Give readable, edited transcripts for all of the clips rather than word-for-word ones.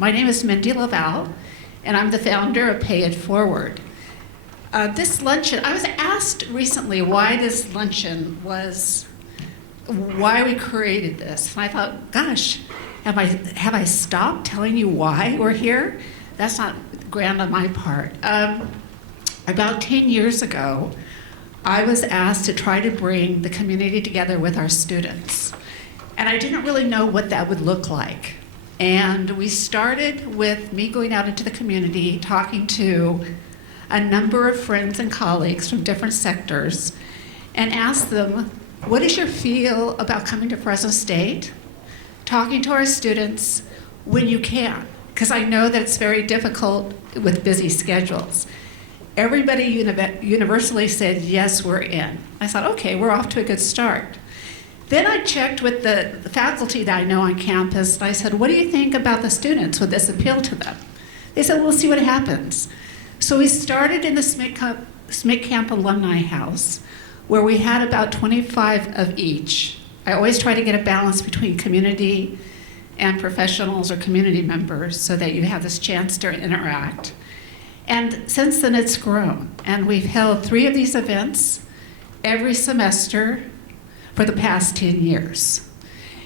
My name is Mindy Laval, and I'm the founder of Pay It Forward. This luncheon, I was asked recently why this luncheon was, why we created this. And I thought, gosh, have I stopped telling you why we're here? That's not grand on my part. About 10 years ago, I was asked to try to bring the community together with our students. And I didn't really know what that would look like. And we started with me going out into the community, talking to a number of friends and colleagues from different sectors, and asked them, what is your feel about coming to Fresno State, talking to our students when you can? Because I know that it's very difficult with busy schedules. Everybody universally said, yes, we're in. I thought, okay, we're off to a good start. Then I checked with the faculty that I know on campus, and I said, what do you think about the students? Would this appeal to them? They said, we'll see what happens. So we started in the SMIC Camp Alumni House, where we had about 25 of each. I always try to get a balance between community and professionals or community members so that you have this chance to interact. And since then it's grown, and we've held 3 of these events every semester for the past 10 years.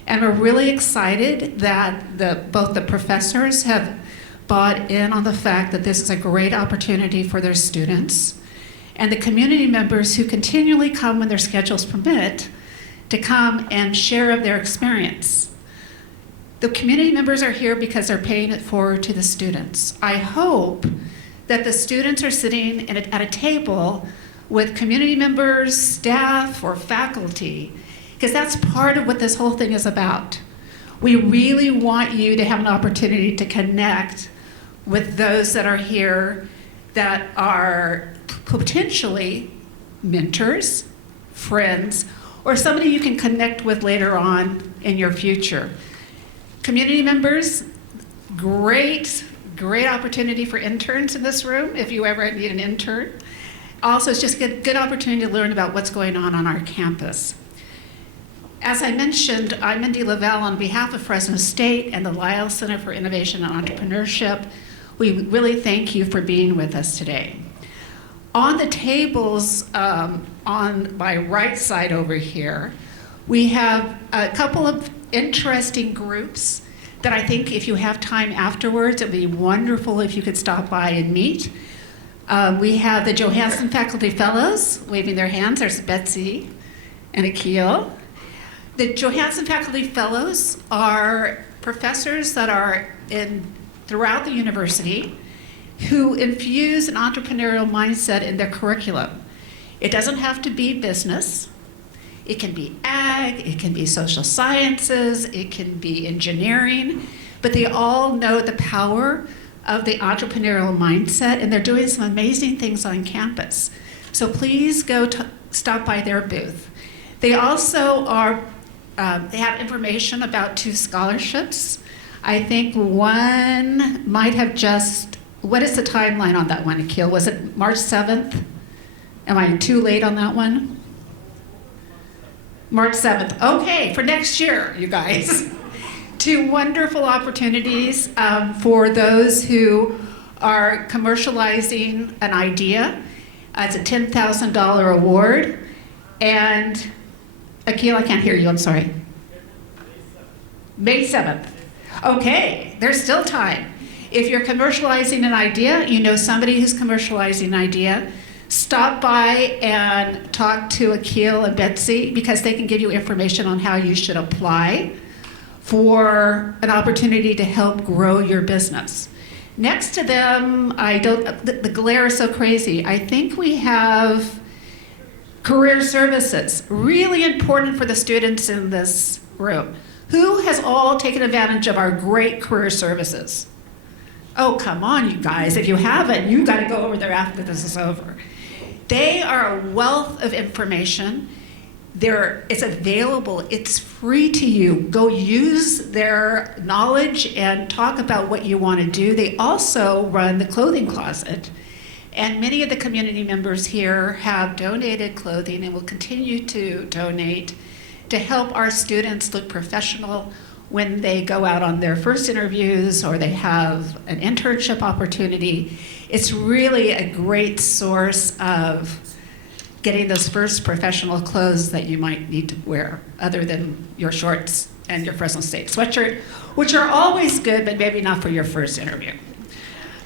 And we're really excited that both the professors have bought in on the fact that this is a great opportunity for their students, and the community members who continually come when their schedules permit to come and share of their experience. The community members are here because they're paying it forward to the students. I hope that the students are sitting at a table with community members, staff, or faculty, because that's part of what this whole thing is about. We really want you to have an opportunity to connect with those that are here that are potentially mentors, friends, or somebody you can connect with later on in your future. Community members, great opportunity for interns in this room if you ever need an intern. Also, it's just a good opportunity to learn about what's going on our campus. As I mentioned, I'm Mindy Laval on behalf of Fresno State and the Lyle Center for Innovation and Entrepreneurship. We really thank you for being with us today. On the tables on my right side over here, we have a couple of interesting groups that I think if you have time afterwards, it would be wonderful if you could stop by and meet. We have the Johansson Faculty Fellows waving their hands. There's Betsy and Akil. The Johansson Faculty Fellows are professors that are throughout the university who infuse an entrepreneurial mindset in their curriculum. It doesn't have to be business. It can be ag, it can be social sciences, it can be engineering, but they all know the power of the entrepreneurial mindset, and they're doing some amazing things on campus. So please go stop by their booth. They also they have information about 2 scholarships. I think one might have what is the timeline on that one, Akil? Was it March 7th? Am I too late on that one? March 7th. Okay, for next year, you guys. 2 wonderful opportunities for those who are commercializing an idea. It's a $10,000 award. And Akil, I can't hear you, I'm sorry. May 7th. Okay, there's still time. If you're commercializing an idea, you know somebody who's commercializing an idea, stop by and talk to Akil and Betsy because they can give you information on how you should apply for an opportunity to help grow your business. Next to them, the glare is so crazy. I think we have career services, really important for the students in this room. Who has all taken advantage of our great career services? Oh, come on, you guys. If you haven't, you got to go over there after this is over. They are a wealth of information. It's available. It's free to you. Go use their knowledge and talk about what you want to do. They also run the clothing closet. And many of the community members here have donated clothing and will continue to donate to help our students look professional when they go out on their first interviews or they have an internship opportunity. It's really a great source of getting those first professional clothes that you might need to wear, other than your shorts and your Fresno State sweatshirt, which are always good, but maybe not for your first interview.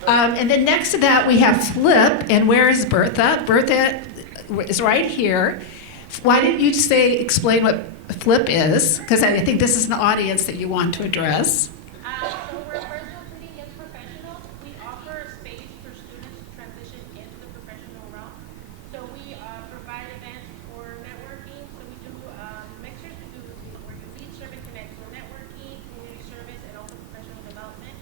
And then next to that, we have Flip, and where is Bertha? Bertha is right here. Why didn't you explain what Flip is? Because I think this is an audience that you want to address. So we're virtual tuning as professionals. We offer a space for students to transition into the professional realm. So we provide events for networking. So we do mixtures to do where you lead, serve, and connect. So networking, community service, and also professional development.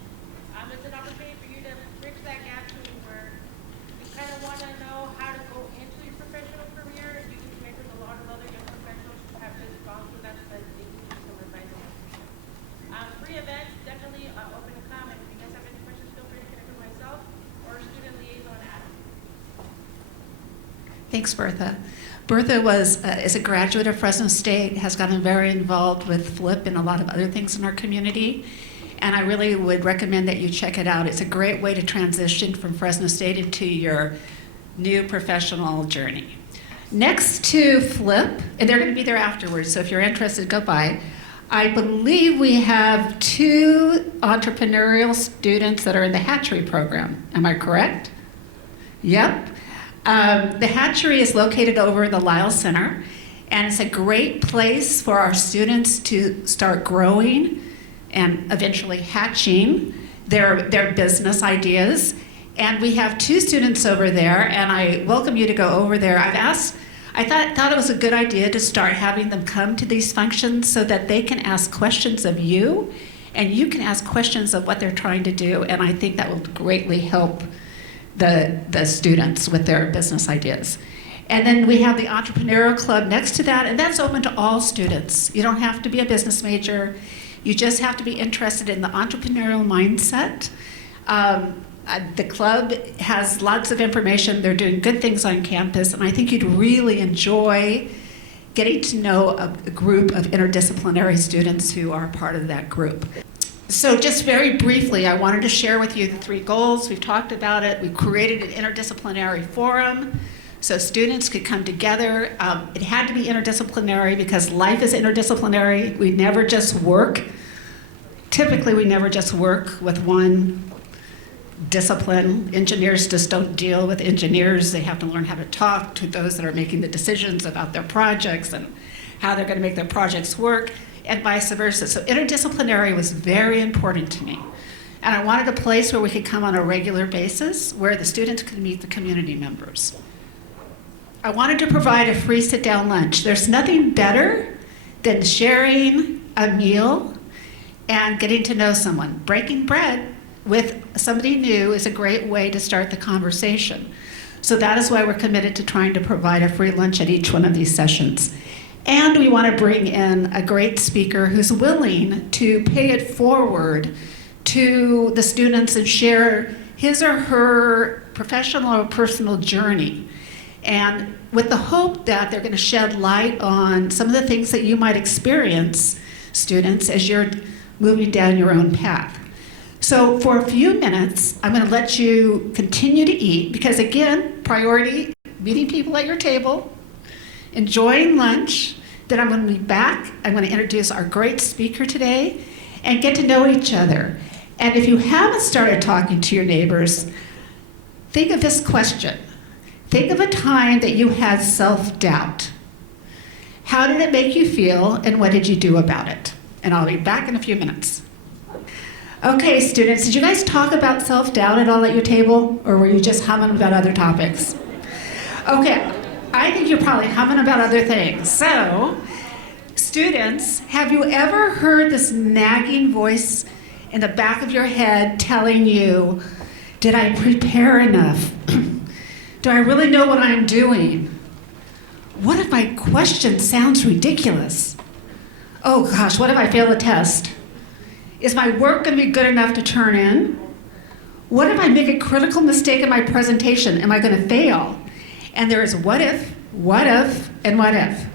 It's an opportunity for you to bridge that gap to where you kind of want to know how to go into your professional career. You can connect with a lot of other young professionals who have just gone through that, so that they can give you some advice on that. Free events, definitely open to come. And if you guys have any questions, feel free to connect with myself or student liaison Adam. Thanks, Bertha. Bertha is a graduate of Fresno State, has gotten very involved with Flip and a lot of other things in our community. And I really would recommend that you check it out. It's a great way to transition from Fresno State into your new professional journey. Next to Flip, and they're going to be there afterwards, so if you're interested, go by. I believe we have 2 entrepreneurial students that are in the hatchery program. Am I correct? Yep. The hatchery is located over in the Lyle Center, and it's a great place for our students to start growing and eventually hatching their business ideas. And we have 2 students over there, and I welcome you to go over there. I thought it was a good idea to start having them come to these functions so that they can ask questions of you, and you can ask questions of what they're trying to do, and I think that will greatly help the students with their business ideas. And then we have the entrepreneurial club next to that, and that's open to all students. You don't have to be a business major. You just have to be interested in the entrepreneurial mindset. The club has lots of information. They're doing good things on campus, and I think you'd really enjoy getting to know a group of interdisciplinary students who are part of that group. So just very briefly, I wanted to share with you the 3 goals. We've talked about it. We created an interdisciplinary forum so students could come together. It had to be interdisciplinary because life is interdisciplinary. We never just work. Typically, we never just work with one discipline. Engineers just don't deal with engineers. They have to learn how to talk to those that are making the decisions about their projects and how they're going to make their projects work, and vice versa. So interdisciplinary was very important to me. And I wanted a place where we could come on a regular basis where the students could meet the community members. I wanted to provide a free sit-down lunch. There's nothing better than sharing a meal and getting to know someone. Breaking bread with somebody new is a great way to start the conversation. So that is why we're committed to trying to provide a free lunch at each one of these sessions. And we want to bring in a great speaker who's willing to pay it forward to the students and share his or her professional or personal journey. And with the hope that they're going to shed light on some of the things that you might experience, students, as you're moving down your own path. So for a few minutes, I'm going to let you continue to eat because, again, priority, meeting people at your table, enjoying lunch. Then I'm going to be back. I'm going to introduce our great speaker today and get to know each other. And if you haven't started talking to your neighbors, think of this question. Think of a time that you had self-doubt. How did it make you feel, and what did you do about it? And I'll be back in a few minutes. Okay, students, did you guys talk about self-doubt at all at your table, or were you just humming about other topics? Okay, I think you're probably humming about other things. So, students, have you ever heard this nagging voice in the back of your head telling you, did I prepare enough? Do I really know what I'm doing? What if my question sounds ridiculous? Oh gosh, what if I fail the test? Is my work going to be good enough to turn in? What if I make a critical mistake in my presentation? Am I going to fail? And there is what if, and what if.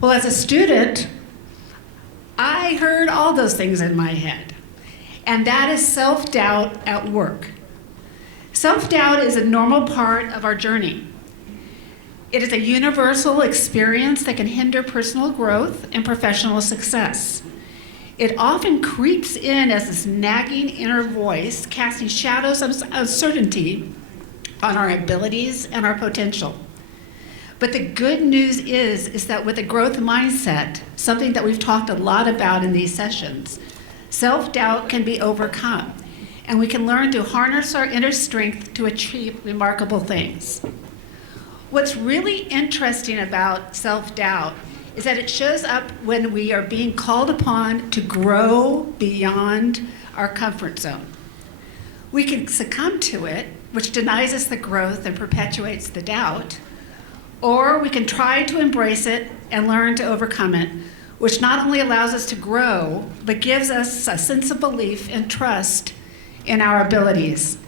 Well, as a student, I heard all those things in my head, and that is self-doubt at work. Self-doubt is a normal part of our journey. It is a universal experience that can hinder personal growth and professional success. It often creeps in as this nagging inner voice, casting shadows of uncertainty on our abilities and our potential. But the good news is that with a growth mindset, something that we've talked a lot about in these sessions, self-doubt can be overcome, and we can learn to harness our inner strength to achieve remarkable things. What's really interesting about self-doubt is that it shows up when we are being called upon to grow beyond our comfort zone. We can succumb to it, which denies us the growth and perpetuates the doubt, or we can try to embrace it and learn to overcome it, which not only allows us to grow, but gives us a sense of belief and trust in our abilities.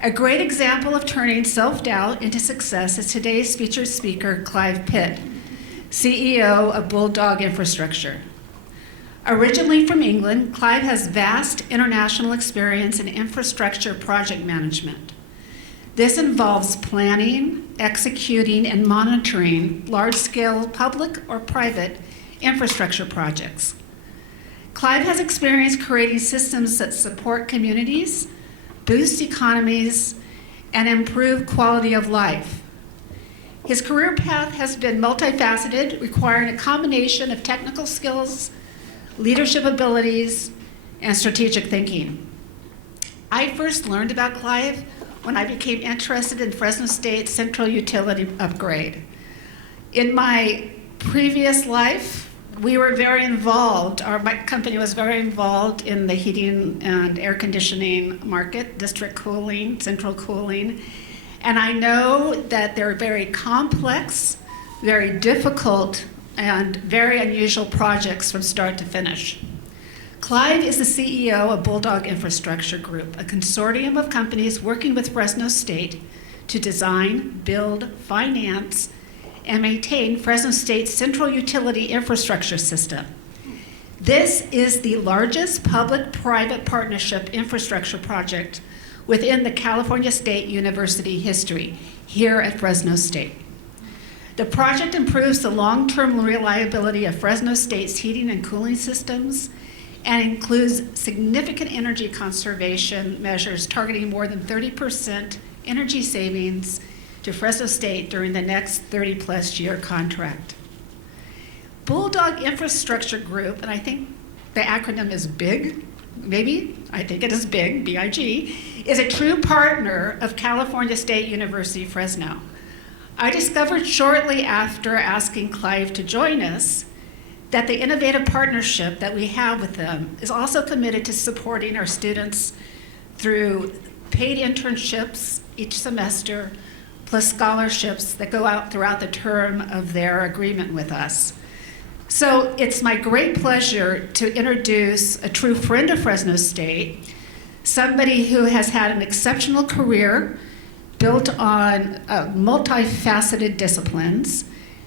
A great example of turning self-doubt into success is today's featured speaker, Clive Pitt, CEO of Bulldog Infrastructure. Originally from England, Clive has vast international experience in infrastructure project management. This involves planning, executing, and monitoring large-scale public or private infrastructure projects. Clive has experience creating systems that support communities, boost economies, and improve quality of life. His career path has been multifaceted, requiring a combination of technical skills, leadership abilities, and strategic thinking. I first learned about Clive when I became interested in Fresno State's central utility upgrade. In my previous life, we were very involved, my company was very involved in the heating and air conditioning market, district cooling, central cooling. And I know that they're very complex, very difficult, and very unusual projects from start to finish. Clive is the CEO of Bulldog Infrastructure Group, a consortium of companies working with Fresno State to design, build, finance, and maintain Fresno State's central utility infrastructure system. This is the largest public-private partnership infrastructure project within the California State University history here at Fresno State. The project improves the long-term reliability of Fresno State's heating and cooling systems and includes significant energy conservation measures targeting more than 30% energy savings to Fresno State during the next 30-plus year contract. Bulldog Infrastructure Group, and I think the acronym is BIG, maybe, I think it is BIG, B-I-G, is a true partner of California State University, Fresno. I discovered shortly after asking Clive to join us that the innovative partnership that we have with them is also committed to supporting our students through paid internships each semester, plus scholarships that go out throughout the term of their agreement with us. So it's my great pleasure to introduce a true friend of Fresno State, somebody who has had an exceptional career built on multifaceted disciplines,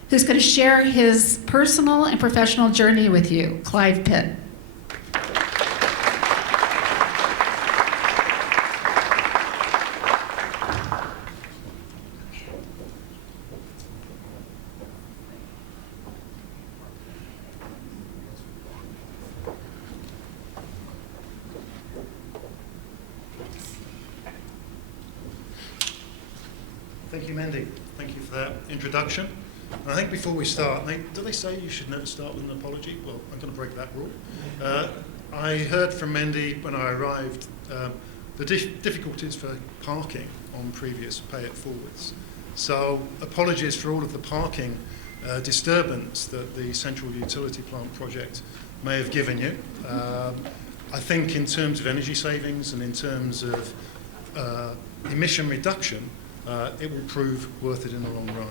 who's going to share his personal and professional journey with you, Clive Pitt. Thank you, Mandy. Thank you for that introduction. And I think before we start, do they say you should never start with an apology? Well, I'm going to break that rule. I heard from Mandy when I arrived the difficulties for parking on previous pay it forwards. So apologies for all of the parking disturbance that the central utility plant project may have given you. I think in terms of energy savings and in terms of emission reduction, it will prove worth it in the long run.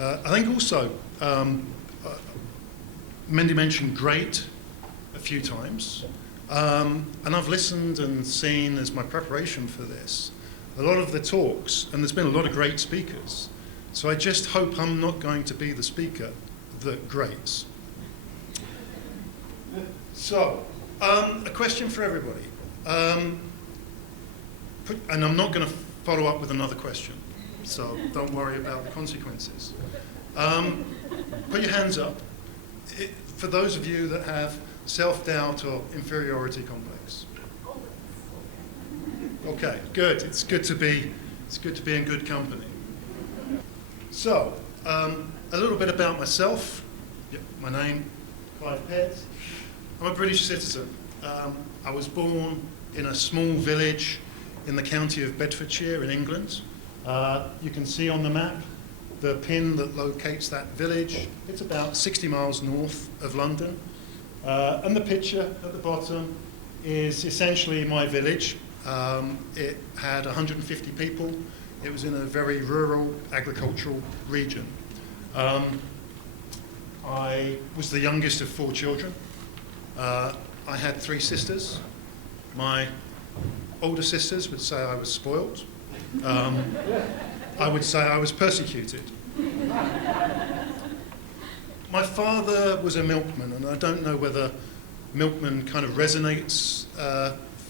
I think also, Mandy mentioned great a few times, and I've listened and seen as my preparation for this, a lot of the talks, and there's been a lot of great speakers. So I just hope I'm not going to be the speaker that grates. So, a question for everybody. And I'm not going to follow up with another question, so don't worry about the consequences. Put your hands up. For those of you that have self-doubt or inferiority complex. Okay, good. It's good to be in good company. So, a little bit about myself. Yep, my name, Clive. I'm a British citizen. I was born in a small village in the county of Bedfordshire in England. You can see on the map the pin that locates that village. It's about 60 miles north of London. And the picture at the bottom is essentially my village. It had 150 people. It was in a very rural agricultural region. I was the youngest of 4 children. I had 3 sisters. My older sisters would say I was spoiled. I would say I was persecuted. My father was a milkman, and I don't know whether milkman kind of resonates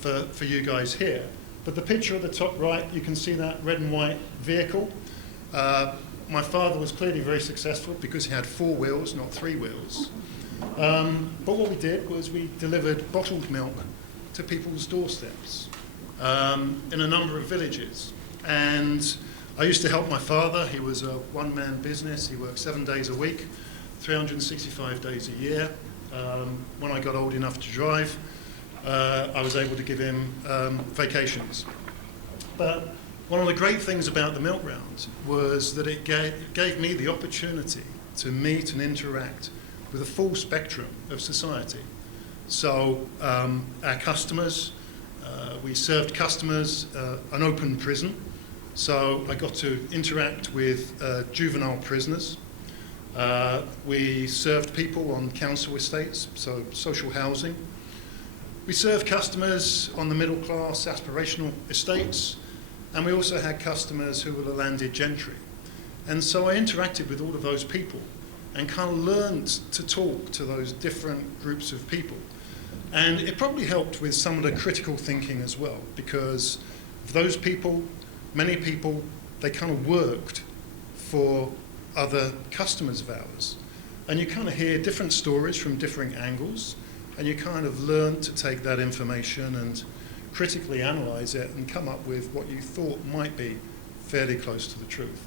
for you guys here, but the picture at the top right, you can see that red and white vehicle. My father was clearly very successful because he had 4 wheels, not 3 wheels. But what we did was we delivered bottled milk to people's doorsteps in a number of villages. And I used to help my father. He was a one-man business. He worked 7 days a week, 365 days a year. When I got old enough to drive, I was able to give him vacations. But one of the great things about the milk round was that it gave me the opportunity to meet and interact with a full spectrum of society. So our customers, we served customers an open prison. So I got to interact with juvenile prisoners. We served people on council estates, so social housing. We served customers on the middle class aspirational estates, and we also had customers who were the landed gentry. And so I interacted with all of those people and kind of learned to talk to those different groups of people. And it probably helped with some of the critical thinking as well, because those people, many people, they kind of worked for other customers of ours. And you kind of hear different stories from different angles, and you kind of learn to take that information and critically analyze it and come up with what you thought might be fairly close to the truth.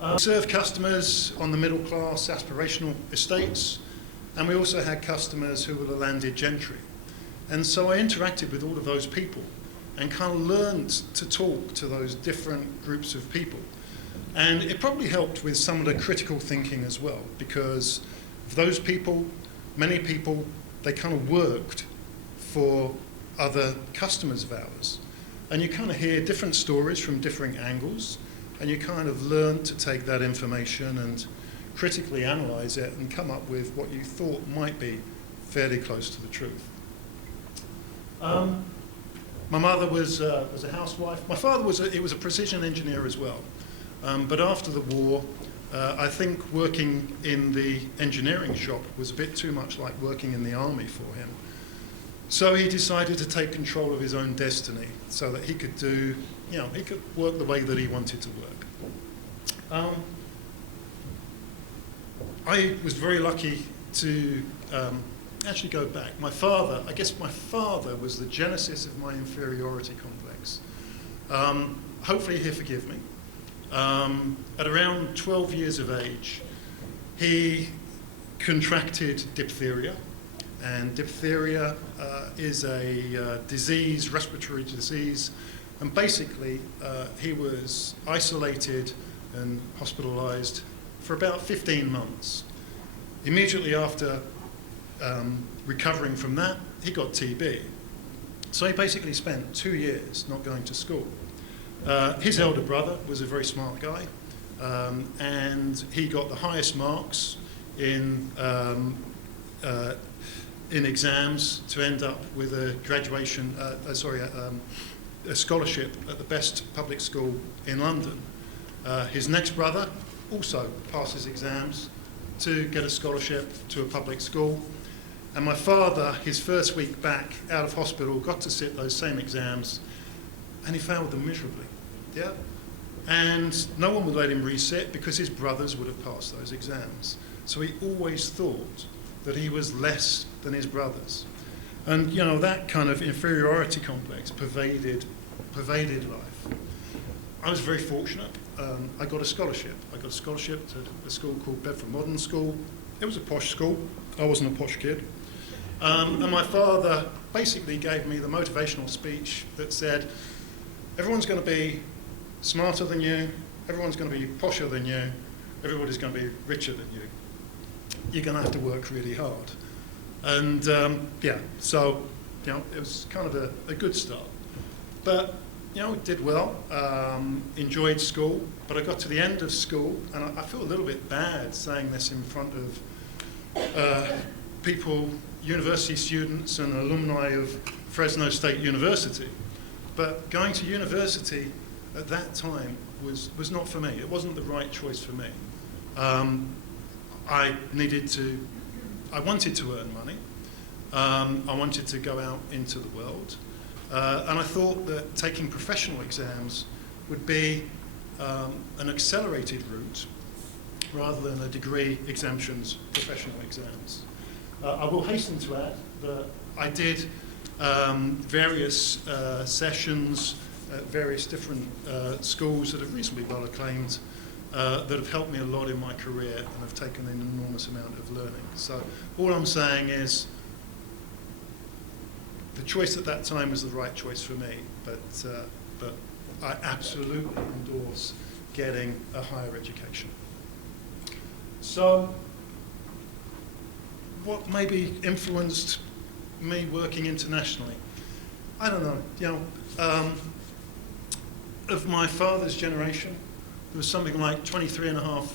We served customers on the middle class aspirational estates, and we also had customers who were the landed gentry. And so I interacted with all of those people and kind of learned to talk to those different groups of people. And it probably helped with some of the critical thinking as well, because those people, many people, they kind of worked for other customers of ours. And you kind of hear different stories from different angles, and you kind of learn to take that information and critically analyze it and come up with what you thought might be fairly close to the truth. My mother was a housewife. My father was a precision engineer as well. But after the war, I think working in the engineering shop was a bit too much like working in the army for him. So he decided to take control of his own destiny so that he could do, he could work the way that he wanted to work. I was very lucky to actually go back. I guess my father was the genesis of my inferiority complex. Hopefully he'll forgive me. At around 12 years of age, he contracted diphtheria. And diphtheria is a disease, respiratory disease. And basically, he was isolated and hospitalized for about 15 months. Immediately after recovering from that, he got TB. So he basically spent 2 years not going to school. His elder brother was a very smart guy, and he got the highest marks in exams to end up with a graduation, a scholarship at the best public school in London. His next brother also passed his exams to get a scholarship to a public school. And my father, his first week back out of hospital, got to sit those same exams, and he failed them miserably. Yeah? And no one would let him resit because his brothers would have passed those exams. So he always thought that he was less than his brothers. And, you know, that kind of inferiority complex pervaded life. I was very fortunate. I got a scholarship. I got a scholarship to a school called Bedford Modern School. It was a posh school. I wasn't a posh kid. And my father basically gave me the motivational speech that said, everyone's going to be smarter than you, everyone's going to be posher than you, everybody's going to be richer than you. You're going to have to work really hard. And yeah, so, you know, it was kind of a good start. But, you know, did well, enjoyed school, but I got to the end of school, and I feel a little bit bad saying this in front of people, university students and alumni of Fresno State University. But going to university at that time was not for me. It wasn't the right choice for me. I wanted to earn money. I wanted to go out into the world. And I thought that taking professional exams would be an accelerated route rather than a degree exemptions professional exams. I will hasten to add that I did various sessions at various different schools that are reasonably well acclaimed that have helped me a lot in my career and have taken an enormous amount of learning. So all I'm saying is the choice at that time was the right choice for me, but I absolutely endorse getting a higher education. So what maybe influenced me working internationally? I don't know, you know, of my father's generation, there was something like 23.5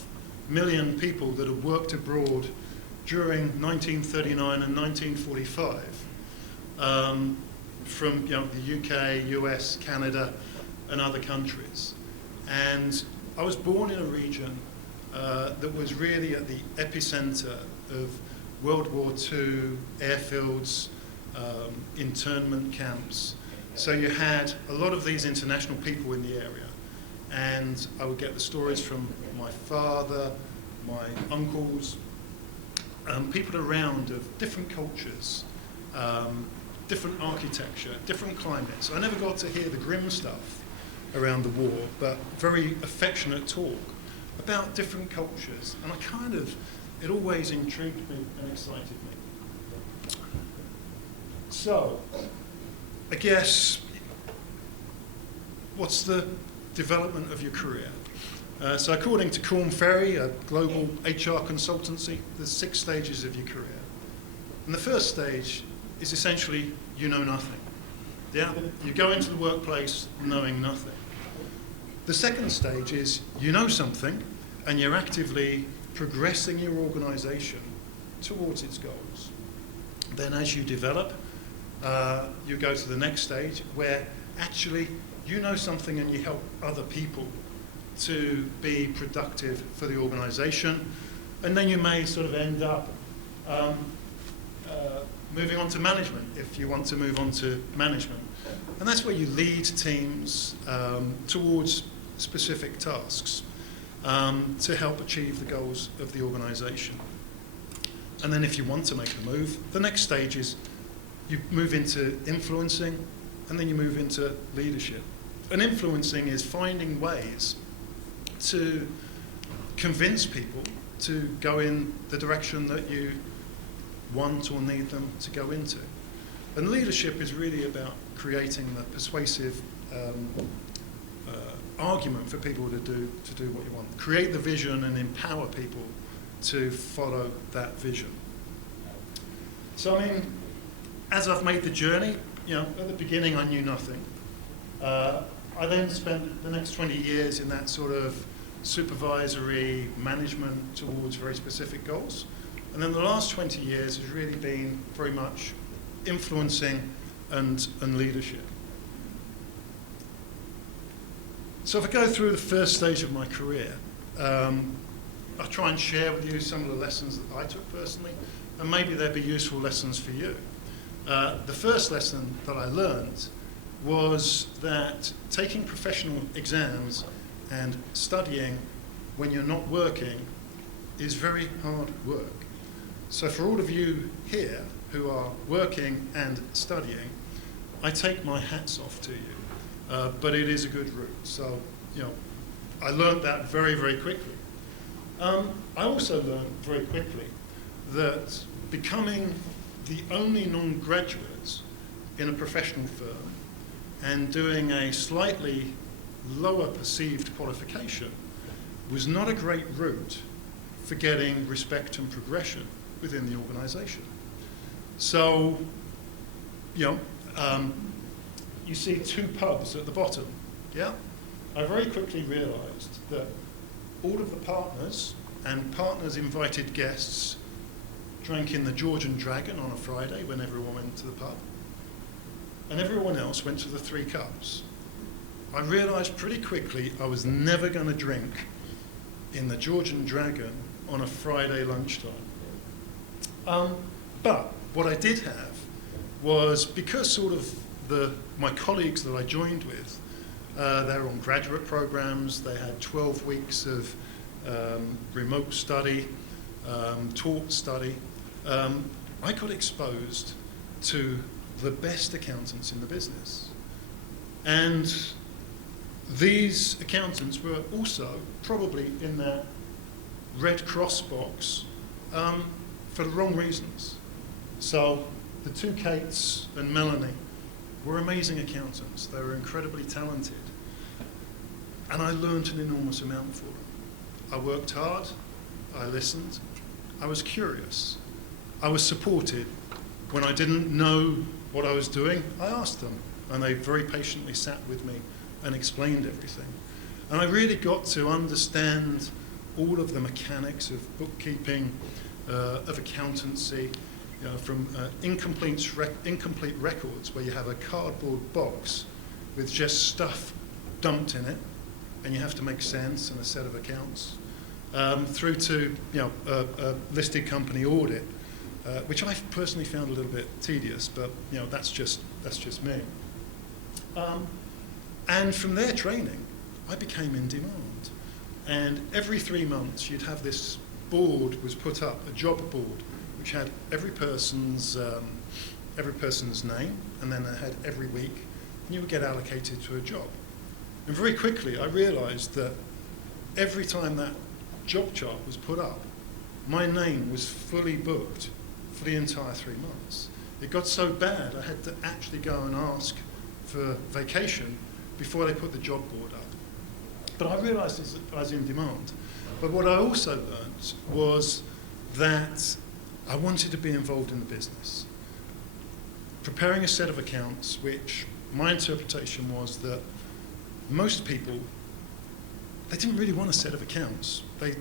million people that had worked abroad during 1939 and 1945 from, you know, the UK, US, Canada, and other countries. And I was born in a region that was really at the epicenter of World War II airfields, internment camps. So you had a lot of these international people in the area. And I would get the stories from my father, my uncles, people around of different cultures, different architecture, different climates. I never got to hear the grim stuff around the war, but very affectionate talk about different cultures. And it always intrigued me and excited me. So, I guess, what's the development of your career? So according to Korn Ferry, a global HR consultancy, there's 6 stages of your career. And the first stage is essentially you know nothing. Yeah? You go into the workplace knowing nothing. The second stage is you know something and you're actively progressing your organization towards its goals. Then as you develop, you go to the next stage where actually you know something and you help other people to be productive for the organization. And then you may sort of end up moving on to management if you want to move on to management. And that's where you lead teams towards specific tasks to help achieve the goals of the organization. And then if you want to make the move, the next stage is you move into influencing, and then you move into leadership. And influencing is finding ways to convince people to go in the direction that you want or need them to go into. And leadership is really about creating the persuasive argument for people to do what you want. Create the vision and empower people to follow that vision. So I mean, as I've made the journey, you know, at the beginning I knew nothing. I then spent the next 20 years in that sort of supervisory management towards very specific goals. And then the last 20 years has really been very much influencing and leadership. So if I go through the first stage of my career, I'll try and share with you some of the lessons that I took personally, and maybe there'd be useful lessons for you. The first lesson that I learned was that taking professional exams and studying when you're not working is very hard work. So for all of you here who are working and studying, I take my hats off to you, but it is a good route. So, I learned that very, very quickly. I also learned very quickly that becoming the only non-graduate in a professional firm and doing a slightly lower perceived qualification was not a great route for getting respect and progression within the organisation. So, you see two pubs at the bottom, yeah? I very quickly realised that all of the partners and partners' invited guests drank in the George and Dragon on a Friday when everyone went to the pub, and everyone else went to the Three Cups. I realised pretty quickly I was never going to drink in the George and Dragon on a Friday lunchtime. But what I did have was, because sort of my colleagues that I joined with, they were on graduate programs, they had 12 weeks of remote study, taught study, I got exposed to the best accountants in the business. And these accountants were also probably in that Red Cross box for the wrong reasons. So the two Kates and Melanie were amazing accountants. They were incredibly talented. And I learned an enormous amount from them. I worked hard, I listened, I was curious, I was supported. When I didn't know what I was doing, I asked them, and they very patiently sat with me and explained everything. And I really got to understand all of the mechanics of bookkeeping, of accountancy, from incomplete records where you have a cardboard box with just stuff dumped in it, and you have to make sense in a set of accounts, through to a listed company audit, which I personally found a little bit tedious, but that's just me. And from their training, I became in demand. And every 3 months, you'd have this board was put up, a job board, which had every person's name, and then it had every week, and you would get allocated to a job. And very quickly, I realised that every time that job chart was put up, my name was fully booked for the entire 3 months. It got so bad, I had to actually go and ask for vacation before they put the job board up. But I realised I was in demand. But what I also learned was that I wanted to be involved in the business. Preparing a set of accounts, which my interpretation was that most people, they didn't really want a set of accounts. They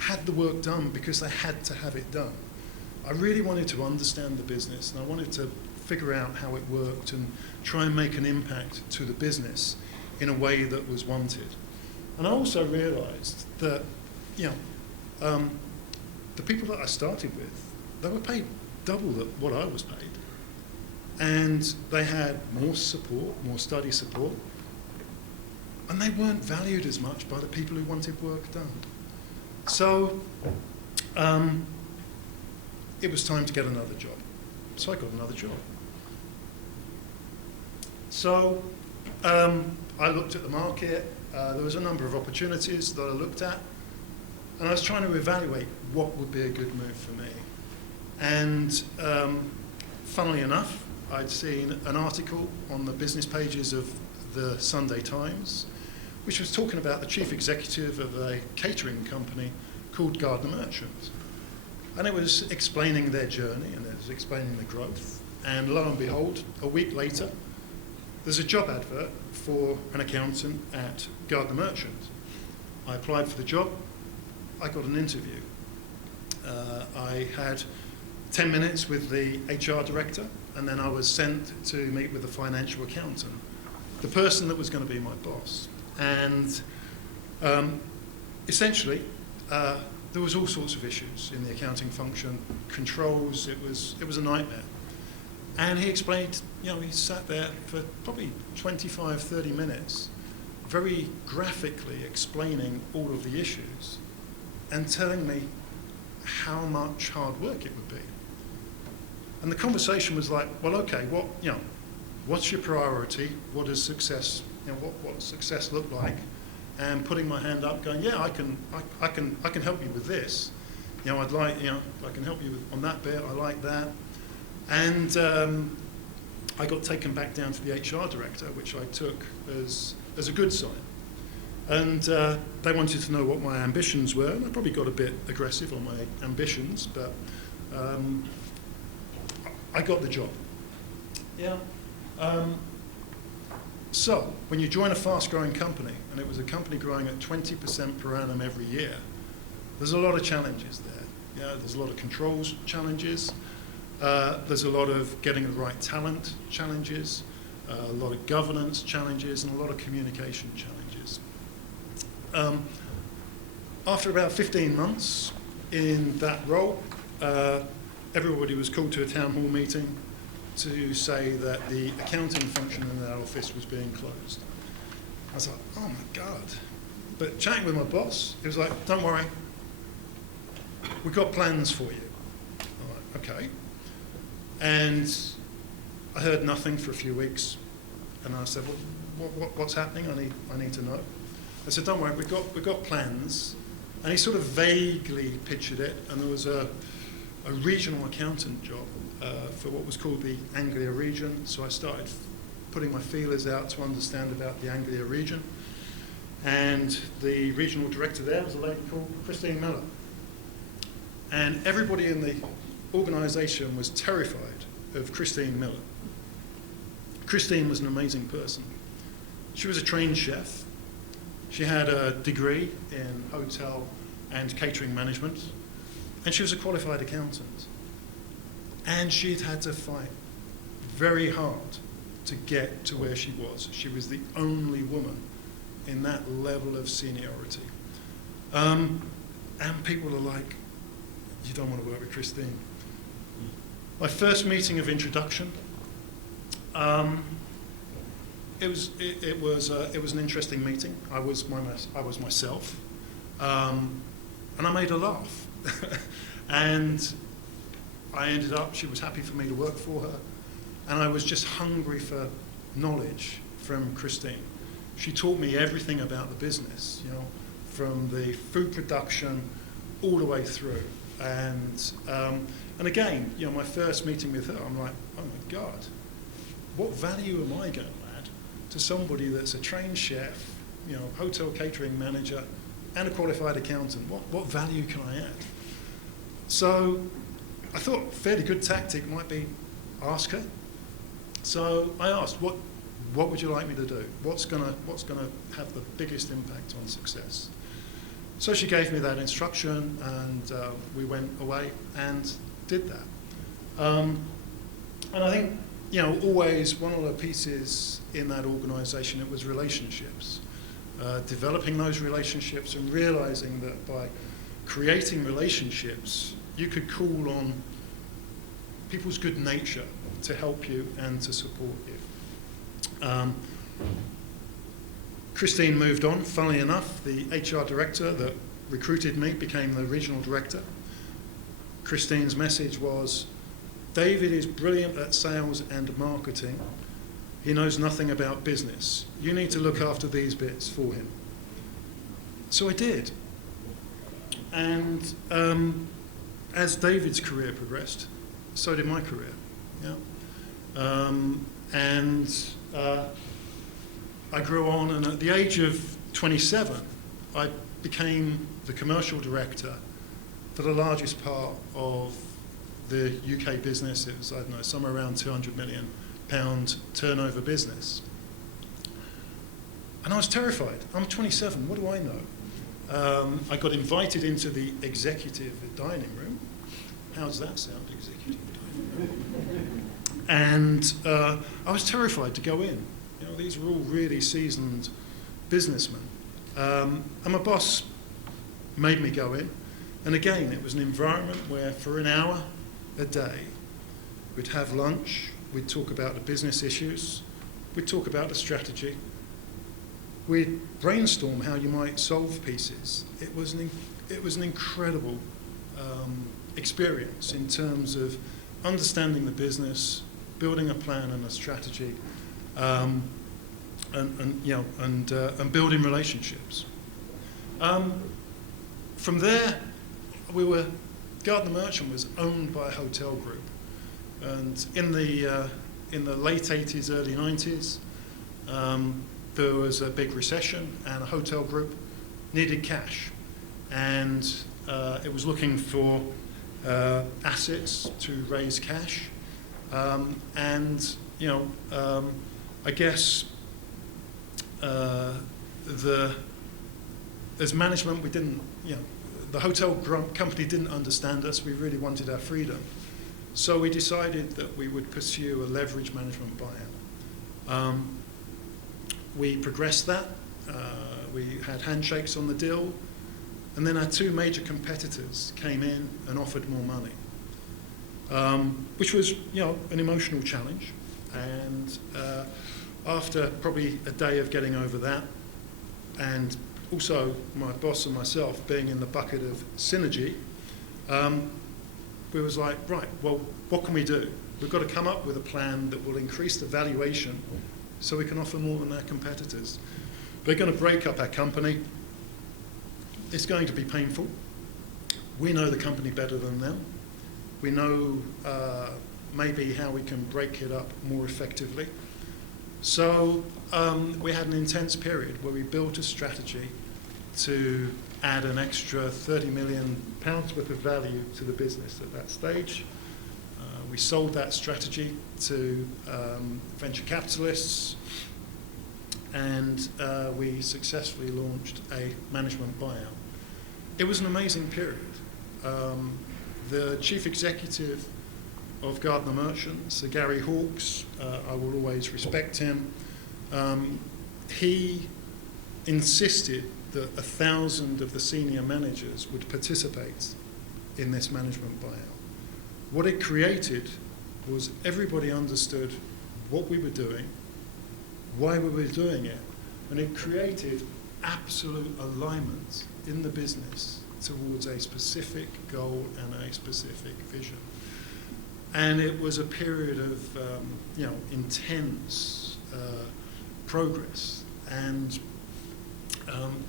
had the work done because they had to have it done. I really wanted to understand the business, and I wanted to figure out how it worked and try and make an impact to the business in a way that was wanted. And I also realised that, the people that I started with, they were paid double what I was paid. And they had more support, more study support, and they weren't valued as much by the people who wanted work done. So it was time to get another job. So I got another job. So I looked at the market. There was a number of opportunities that I looked at, and I was trying to evaluate what would be a good move for me. And funnily enough, I'd seen an article on the business pages of the Sunday Times, which was talking about the chief executive of a catering company called Gardner Merchant. And it was explaining their journey, and it was explaining the growth. And lo and behold, a week later, there's a job advert for an accountant at Gardner Merchant. I applied for the job. I got an interview. I had 10 minutes with the HR director, and then I was sent to meet with the financial accountant, the person that was going to be my boss. And essentially, the there was all sorts of issues in the accounting function, controls, it was a nightmare. And he explained, he sat there for probably 25, 30 minutes, very graphically explaining all of the issues and telling me how much hard work it would be. And the conversation was like, well, okay, what's your priority? What does success, what success look like? And putting my hand up, going, yeah, I can help you with this. I'd like, I can help you on that bit. I like that. And I got taken back down to the HR director, which I took as a good sign. And they wanted to know what my ambitions were, and I probably got a bit aggressive on my ambitions, but I got the job. Yeah. So, when you join a fast-growing company, and it was a company growing at 20% per annum every year, there's a lot of challenges there. Yeah, there's a lot of controls challenges. There's a lot of getting the right talent challenges, a lot of governance challenges, and a lot of communication challenges. After about 15 months in that role, everybody was called to a town hall meeting to say that the accounting function in that office was being closed. I was like, oh my God. But chatting with my boss, he was like, don't worry, we've got plans for you. I'm like, okay. And I heard nothing for a few weeks, and I said, well, what's happening? I need to know. I said, don't worry, we've got plans. And he sort of vaguely pictured it, and there was a regional accountant job for what was called the Anglia region. So I started putting my feelers out to understand about the Anglia region. And the regional director there was a lady called Christine Miller. And everybody in the organisation was terrified of Christine Miller. Christine was an amazing person. She was a trained chef. She had a degree in hotel and catering management, and she was a qualified accountant. And she'd had to fight very hard to get to where she was. She was the only woman in that level of seniority. And people are like, you don't want to work with Christine. My first meeting of introduction, it was an interesting meeting. I was myself, and I made her laugh. And I ended up, she was happy for me to work for her, and I was just hungry for knowledge from Christine. She taught me everything about the business, from the food production all the way through. And again, my first meeting with her, I'm like, oh my God, what value am I going to add to somebody that's a trained chef, hotel catering manager, and a qualified accountant? What value can I add? So I thought a fairly good tactic might be ask her. So I asked, what would you like me to do? What's gonna have the biggest impact on success? So she gave me that instruction, and we went away and did that. And I think, always one of the pieces in that organisation, it was relationships. Developing those relationships and realising that by creating relationships, you could call on people's good nature to help you and to support you. Christine moved on. Funnily enough, the HR director that recruited me became the regional director. Christine's message was, David is brilliant at sales and marketing. He knows nothing about business. You need to look after these bits for him. So I did. And as David's career progressed, so did my career. Yeah. I grew on, and at the age of 27, I became the commercial director for the largest part of the UK business. It was, I don't know, somewhere around £200 million turnover business. And I was terrified. I'm 27, what do I know? I got invited into the executive dining room. How does that sound, executive dining room? And I was terrified to go in. These were all really seasoned businessmen. And my boss made me go in. And again, it was an environment where for an hour a day, we'd have lunch, we'd talk about the business issues, we'd talk about the strategy, we'd brainstorm how you might solve pieces. It was an incredible experience in terms of understanding the business, building a plan and a strategy, and building relationships. From there, Gardner Merchant was owned by a hotel group, and in the late 80s, early 90s, there was a big recession, and a hotel group needed cash, and it was looking for assets to raise cash, I guess as management, we didn't, the hotel company didn't understand us. We really wanted our freedom. So we decided that we would pursue a leverage management buyout. We progressed that. We had handshakes on the deal. And then our two major competitors came in and offered more money, which was, an emotional challenge. And after probably a day of getting over that, and also my boss and myself being in the bucket of synergy, we was like, right, well, what can we do? We've got to come up with a plan that will increase the valuation so we can offer more than our competitors. We're going to break up our company. It's going to be painful. We know the company better than them. We know maybe how we can break it up more effectively. So we had an intense period where we built a strategy to add an extra £30 million worth of value to the business at that stage. We sold that strategy to venture capitalists, and we successfully launched a management buyout. It was an amazing period. The chief executive of Gardner Merchant, Sir Gary Hawkes, I will always respect him. He insisted that 1,000 of the senior managers would participate in this management buyout. What it created was everybody understood what we were doing, why we were doing it, and it created absolute alignment in the business towards a specific goal and a specific vision. And it was a period of intense progress. And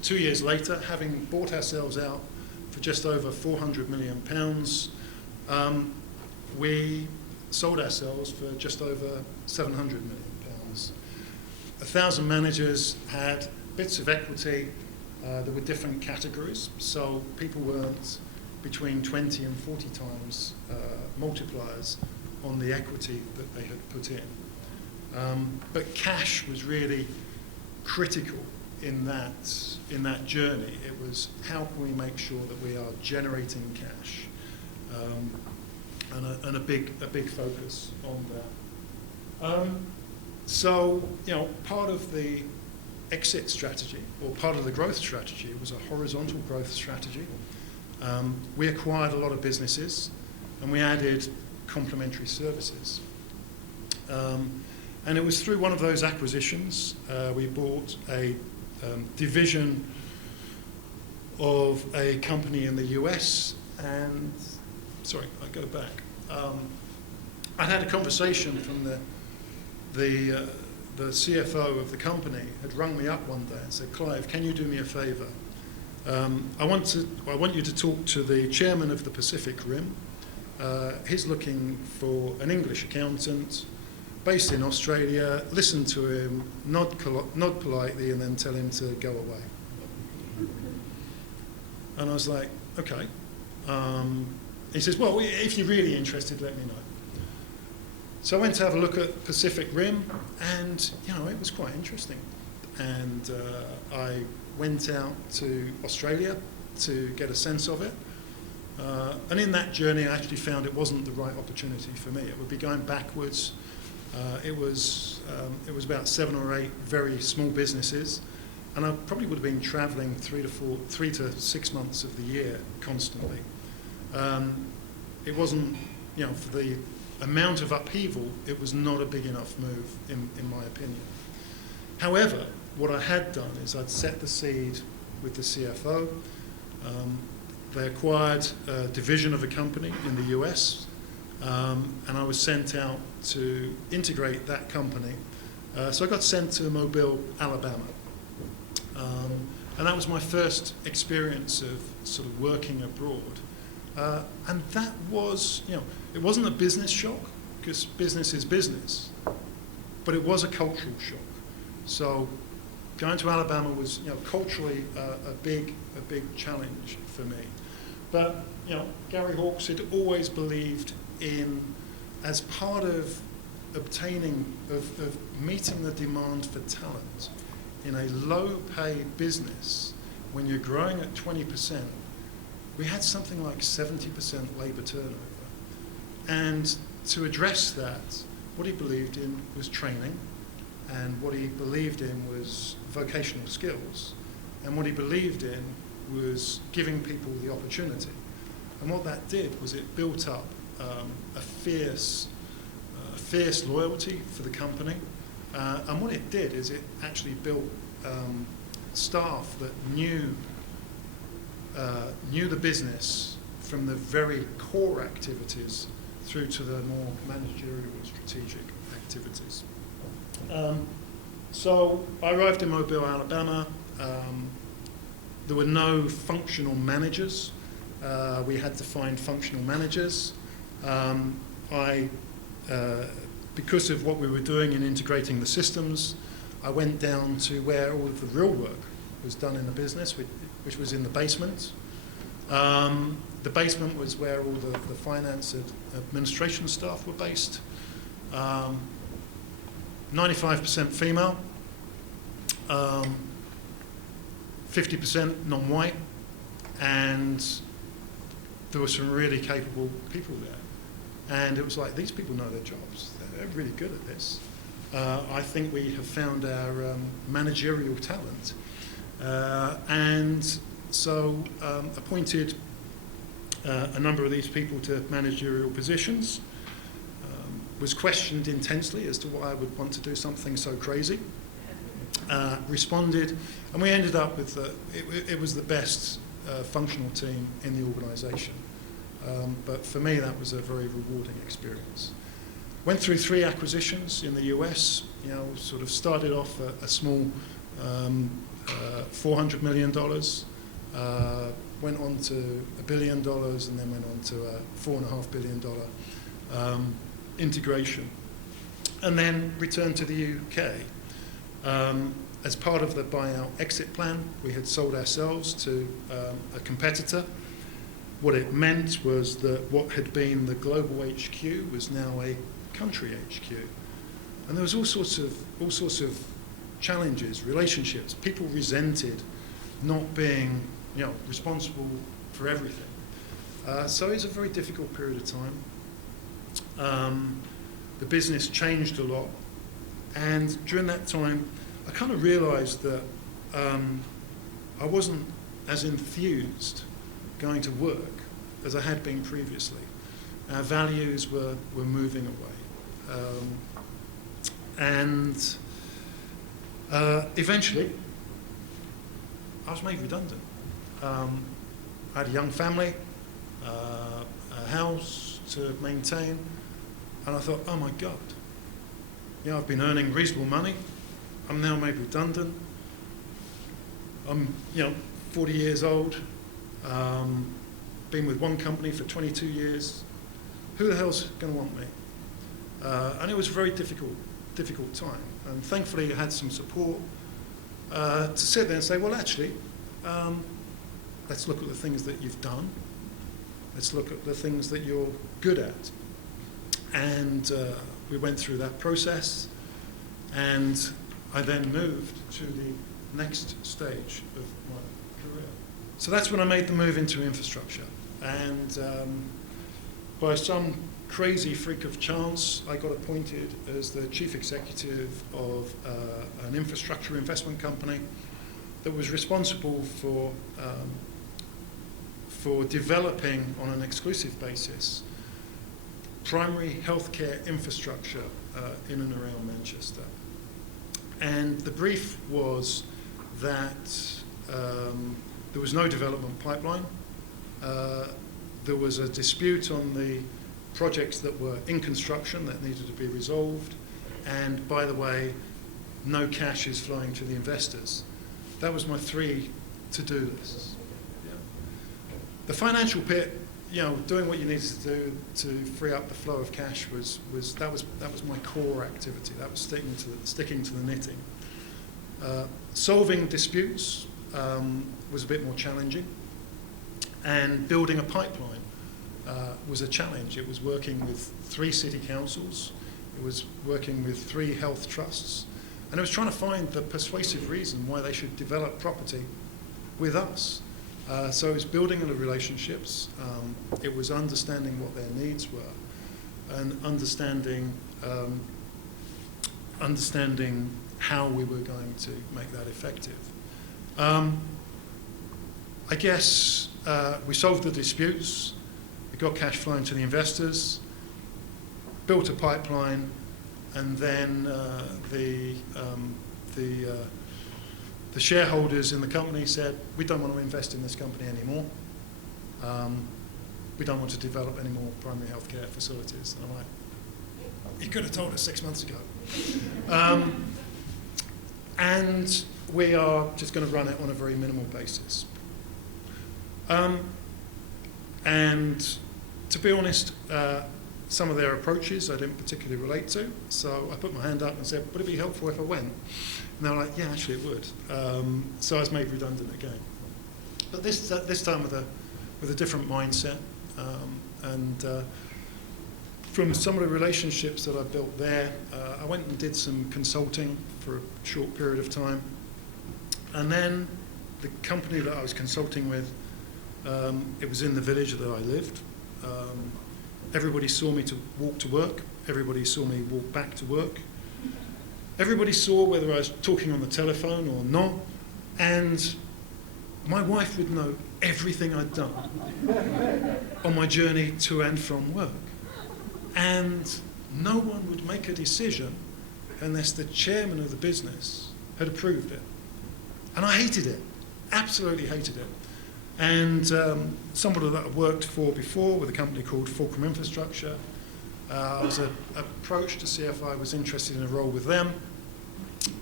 2 years later, having bought ourselves out for just over £400 million, we sold ourselves for just over £700 million. 1,000 managers had bits of equity. There were different categories, so people earned between 20 and 40 times multipliers on the equity that they had put in. But cash was really critical in that journey. It was how can we make sure that we are generating cash, and a big focus on that. So part of the exit strategy, or part of the growth strategy, was a horizontal growth strategy. We acquired a lot of businesses, and we added complementary services. And it was through one of those acquisitions, we bought a division of a company in the US, and, sorry, I go back. I had a conversation from the CFO of the company had rung me up one day and said, Clive, can you do me a favour? I want you to talk to the chairman of the Pacific Rim. He's looking for an English accountant based in Australia. Listen to him, nod politely, and then tell him to go away. And I was like, okay. He says, well, if you're really interested, let me know. So I went to have a look at Pacific Rim, and it was quite interesting. And I went out to Australia to get a sense of it. And in that journey, I actually found it wasn't the right opportunity for me. It would be going backwards. It was about 7 or 8 very small businesses, and I probably would have been traveling 3 to 6 months of the year constantly. It wasn't, for the amount of upheaval, it was not a big enough move, in my opinion. However, what I had done is I'd set the seed with the CFO. They acquired a division of a company in the US, and I was sent out to integrate that company. So I got sent to Mobile, Alabama. And that was my first experience of sort of working abroad. And that was, it wasn't a business shock, because business is business, but it was a cultural shock. So going to Alabama was, culturally a big challenge for me. But, Gary Hawkes had always believed in, as part of meeting the demand for talent in a low-pay business, when you're growing at 20%, we had something like 70% labour turnover. And to address that, what he believed in was training, and what he believed in was vocational skills, and what he believed in was giving people the opportunity. And what that did was it built up a fierce loyalty for the company. And what it did is it actually built staff that knew the business from the very core activities through to the more managerial and strategic activities. So I arrived in Mobile, Alabama. There were no functional managers. We had to find functional managers. Because of what we were doing in integrating the systems, I went down to where all of the real work was done in the business, which was in the basement. The basement was where all the finance and administration staff were based. 95% female, 50% non-white, and there were some really capable people there. And it was like, these people know their jobs. They're really good at this. I think we have found our managerial talent. And so appointed a number of these people to managerial positions. Was questioned intensely as to why I would want to do something so crazy. Responded, and we ended up with, it was the best functional team in the organisation. But for me, that was a very rewarding experience. Went through 3 acquisitions in the US, sort of started off a small $400 million, went on to $1 billion, and then went on to a $4.5 billion integration, and then returned to the UK. As part of the buyout exit plan, we had sold ourselves to a competitor. What it meant was that what had been the global HQ was now a country HQ, and there was all sorts of challenges, relationships. People resented not being, responsible for everything. So it was a very difficult period of time. The business changed a lot, and during that time, I kind of realised that I wasn't as enthused going to work as I had been previously. Our values were moving away. And eventually, I was made redundant. I had a young family, a house to maintain, and I thought, oh my God, I've been earning reasonable money. I'm now made redundant. I'm, 40 years old. Been with one company for 22 years. Who the hell's going to want me? And it was a very difficult time. And thankfully, I had some support to sit there and say, well, actually, let's look at the things that you've done. Let's look at the things that you're good at. And we went through that process, and I then moved to the next stage of my career. So that's when I made the move into infrastructure. And by some crazy freak of chance, I got appointed as the chief executive of an infrastructure investment company that was responsible for developing on an exclusive basis primary healthcare infrastructure in and around Manchester. And the brief was that there was no development pipeline. There was a dispute on the projects that were in construction that needed to be resolved. And by the way, no cash is flowing to the investors. That was my 3 to-do lists. Yeah. The financial pit, doing what you needed to do to free up the flow of cash was my core activity. That was sticking to the knitting. Solving disputes was a bit more challenging, and building a pipeline was a challenge. It was working with 3 city councils, it was working with 3 health trusts, and it was trying to find the persuasive reason why they should develop property with us. So it was building the relationships, it was understanding what their needs were, and understanding how we were going to make that effective. I guess we solved the disputes, we got cash flowing to the investors, built a pipeline, and then the shareholders in the company said, we don't want to invest in this company anymore. We don't want to develop any more primary healthcare facilities. And I'm like, you could have told us 6 months ago. And we are just going to run it on a very minimal basis. And to be honest, some of their approaches I didn't particularly relate to, so I put my hand up and said, would it be helpful if I went? And they were like, yeah, actually it would. So I was made redundant again. But this time with a different mindset. And from some of the relationships that I built there, I went and did some consulting for a short period of time. And then the company that I was consulting with, it was in the village that I lived. Everybody saw me to walk to work. Everybody saw me walk back to work. Everybody saw whether I was talking on the telephone or not. And my wife would know everything I'd done on my journey to and from work. And no one would make a decision unless the chairman of the business had approved it. And I hated it, absolutely hated it. And somebody that I worked for before with a company called Fulcrum Infrastructure, I was approached to see if I was interested in a role with them.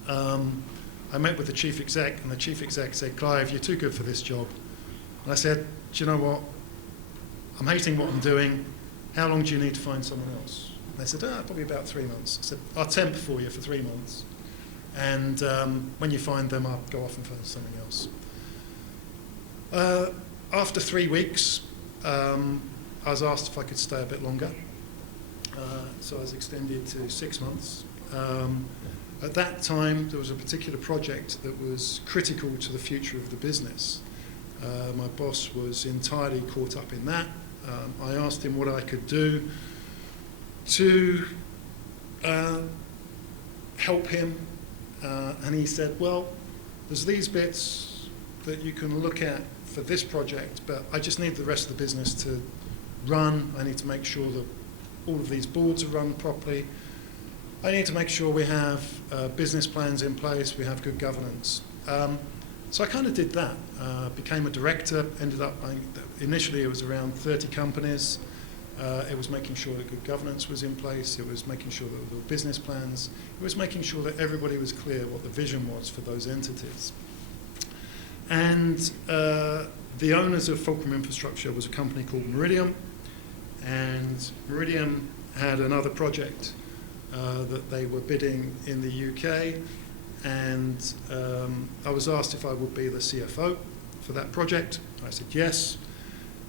I met with the chief exec, and the chief exec said, Clive, you're too good for this job. And I said, do you know what? I'm hating what I'm doing. How long do you need to find someone else? And they said, probably about 3 months. I said, I'll temp for you for 3 months. And when you find them, I'll go off and find something else. After 3 weeks, I was asked if I could stay a bit longer. So I was extended to 6 months. At that time, there was a particular project that was critical to the future of the business. My boss was entirely caught up in that. I asked him what I could do to help him, and he said, well, there's these bits that you can look at for this project, but I just need the rest of the business to run. I need to make sure that all of these boards are run properly. I need to make sure we have business plans in place, we have good governance. So I kind of did that. Became a director, ended up, initially it was around 30 companies. It was making sure that good governance was in place. It was making sure that there were business plans. It was making sure that everybody was clear what the vision was for those entities. And the owners of Fulcrum Infrastructure was a company called Meridiam. And Meridiam had another project that they were bidding in the UK. And I was asked if I would be the CFO for that project. I said yes.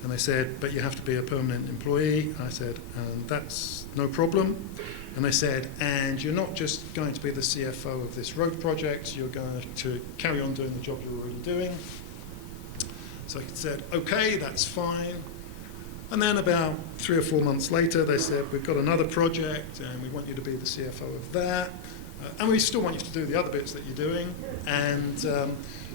And they said, but you have to be a permanent employee. I said, that's no problem. And they said, and you're not just going to be the CFO of this road project, you're going to carry on doing the job you're already doing. So I said, okay, that's fine. And then about 3 or 4 months later, they said, we've got another project and we want you to be the CFO of that. And we still want you to do the other bits that you're doing. And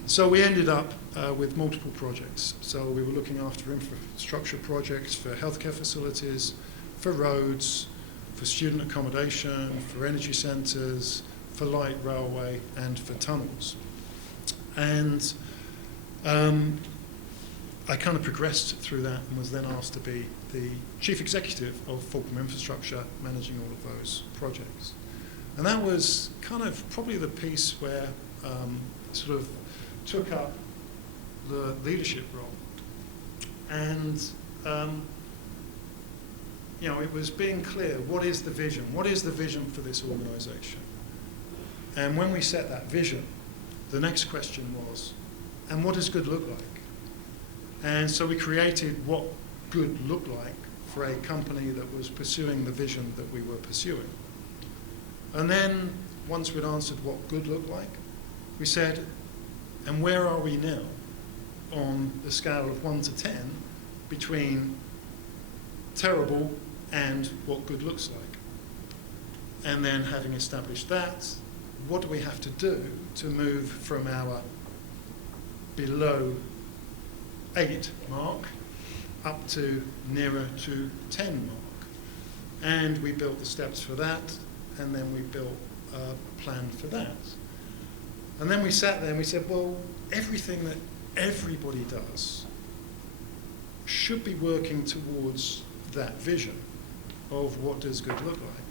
So we ended up with multiple projects. So we were looking after infrastructure projects for healthcare facilities, for roads, for student accommodation, for energy centres, for light railway, and for tunnels. And I kind of progressed through that and was then asked to be the chief executive of Fulcrum Infrastructure, managing all of those projects. And that was kind of probably the piece where sort of took up the leadership role. And it was being clear, what is the vision? What is the vision for this organisation? And when we set that vision, the next question was, and what does good look like? And so we created what good looked like for a company that was pursuing the vision that we were pursuing. And then, once we'd answered what good looked like, we said, and where are we now on the scale of 1 to 10 between terrible and what good looks like? And then, having established that, what do we have to do to move from our below 8 mark up to nearer to 10 mark? And we built the steps for that, and then we built a plan for that. And then we sat there and we said, well, everything that everybody does should be working towards that vision of what does good look like.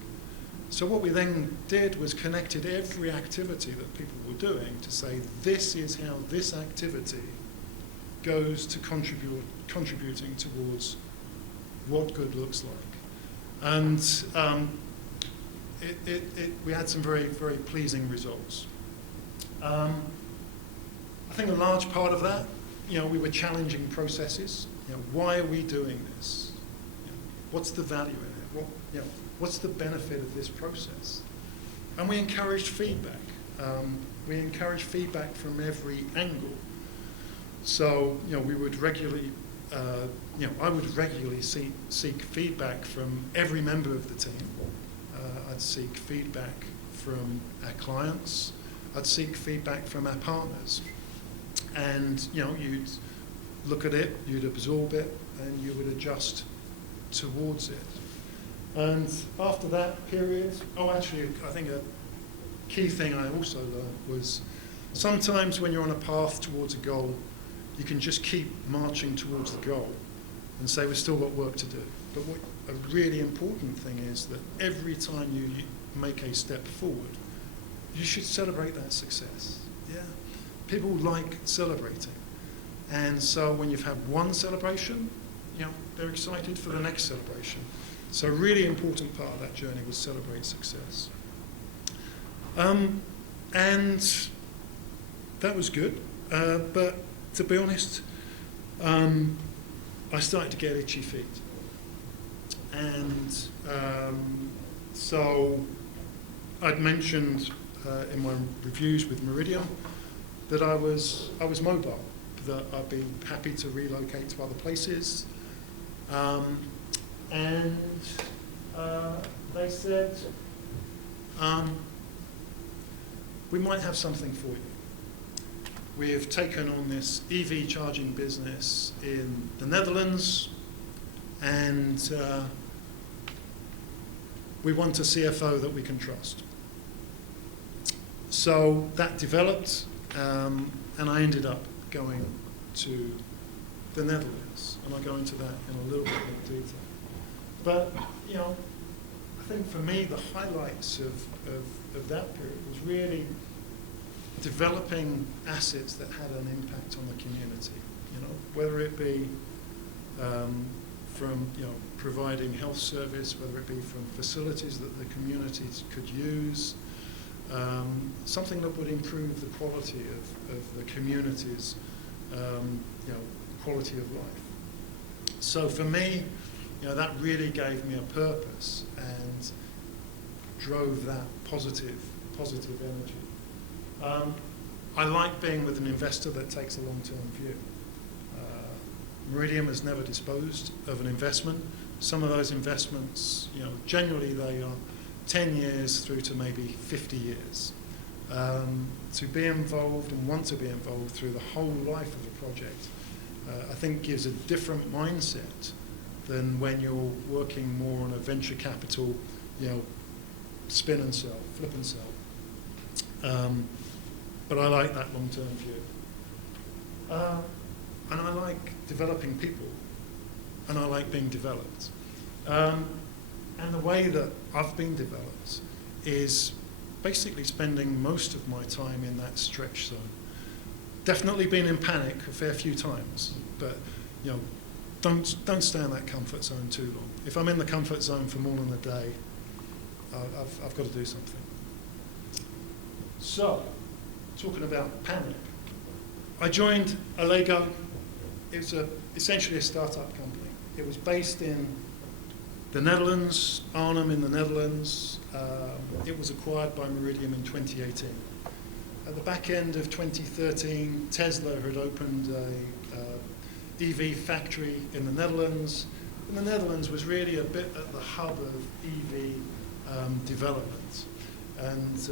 So what we then did was connected every activity that people were doing to say, this is how this activity goes to contributing towards what good looks like. And we had some very, very pleasing results. I think a large part of that, we were challenging processes. Why are we doing this? What's the value in it? What's the benefit of this process? And we encouraged feedback. We encouraged feedback from every angle. So, we would regularly, I would regularly seek feedback from every member of the team. I'd seek feedback from our clients. I'd seek feedback from our partners. And, you'd look at it, you'd absorb it, and you would adjust towards it. And after that period, I think a key thing I also learned was sometimes when you're on a path towards a goal, you can just keep marching towards the goal and say, we've still got work to do. But what a really important thing is that every time you make a step forward, you should celebrate that success. Yeah, people like celebrating. And so when you've had one celebration, they're excited for the next celebration. So a really important part of that journey was celebrate success. And that was good. But to be honest, I started to get itchy feet. And so I'd mentioned in my reviews with Meridiam that I was mobile, that I'd be happy to relocate to other places. And they said, we might have something for you. We've taken on this EV charging business in the Netherlands, and we want a CFO that we can trust. So that developed, and I ended up going to the Netherlands, and I'll go into that in a little bit more detail. But, I think for me, the highlights of that period was really developing assets that had an impact on the community, whether it be from, providing health service, whether it be from facilities that the communities could use, something that would improve the quality of the community's, quality of life. So for me, that really gave me a purpose and drove that positive energy. I like being with an investor that takes a long-term view. Meridiam has never disposed of an investment. Some of those investments, generally they are 10 years through to maybe 50 years. To be involved and want to be involved through the whole life of a project, I think gives a different mindset than when you're working more on a venture capital, spin and sell, flip and sell. But I like that long-term view. And I like developing people, and I like being developed. And the way that I've been developed is basically spending most of my time in that stretch zone. Definitely been in panic a fair few times, but don't stay in that comfort zone too long. If I'm in the comfort zone for more than a day, I've got to do something. So, talking about panic, I joined Allego. It was essentially a startup company. It was based in the Netherlands, Arnhem in the Netherlands. It was acquired by Meridiam in 2018. At the back end of 2013, Tesla had opened a EV factory in the Netherlands. And the Netherlands was really a bit at the hub of EV development. And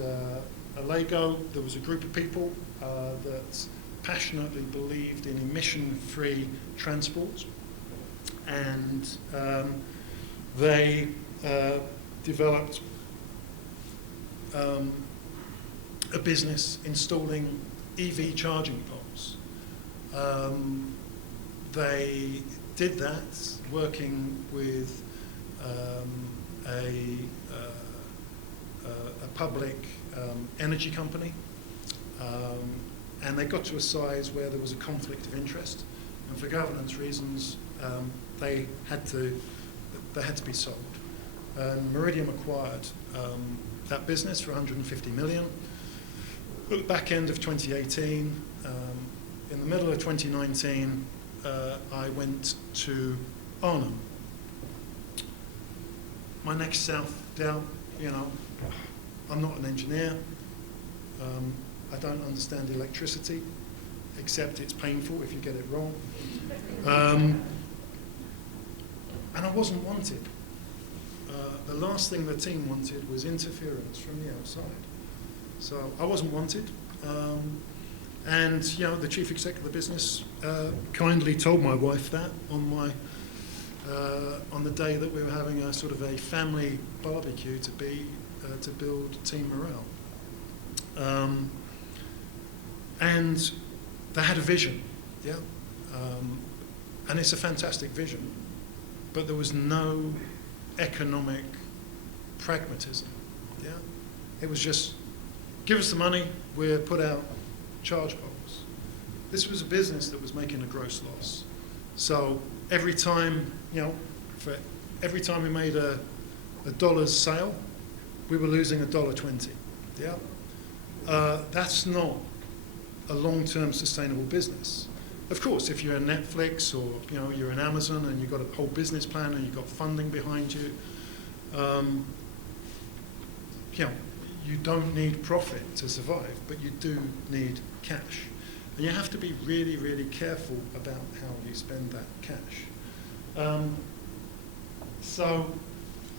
Allego, there was a group of people that passionately believed in emission-free transport. And they developed a business installing EV charging poles. They did that working with a public energy company, and they got to a size where there was a conflict of interest, and for governance reasons, they had to be sold. And Meridiam acquired that business for 150 million. At the back end of 2018, in the middle of 2019, I went to Arnhem. My next south down, I'm not an engineer. I don't understand electricity, except it's painful if you get it wrong. And I wasn't wanted. The last thing the team wanted was interference from the outside. So I wasn't wanted. And the chief executive of the business kindly told my wife that on the day that we were having a sort of a family barbecue to build team morale. And they had a vision, and it's a fantastic vision, but there was no economic pragmatism. It was just, give us the money, we'll put out charge poles. This was a business that was making a gross loss. So every time, for every time we made a dollar's sale, we were losing $1.20. That's not a long-term sustainable business. Of course, if you're a Netflix or you're an Amazon and you've got a whole business plan and you've got funding behind you, you don't need profit to survive, but you do need cash. And you have to be really, really careful about how you spend that cash. So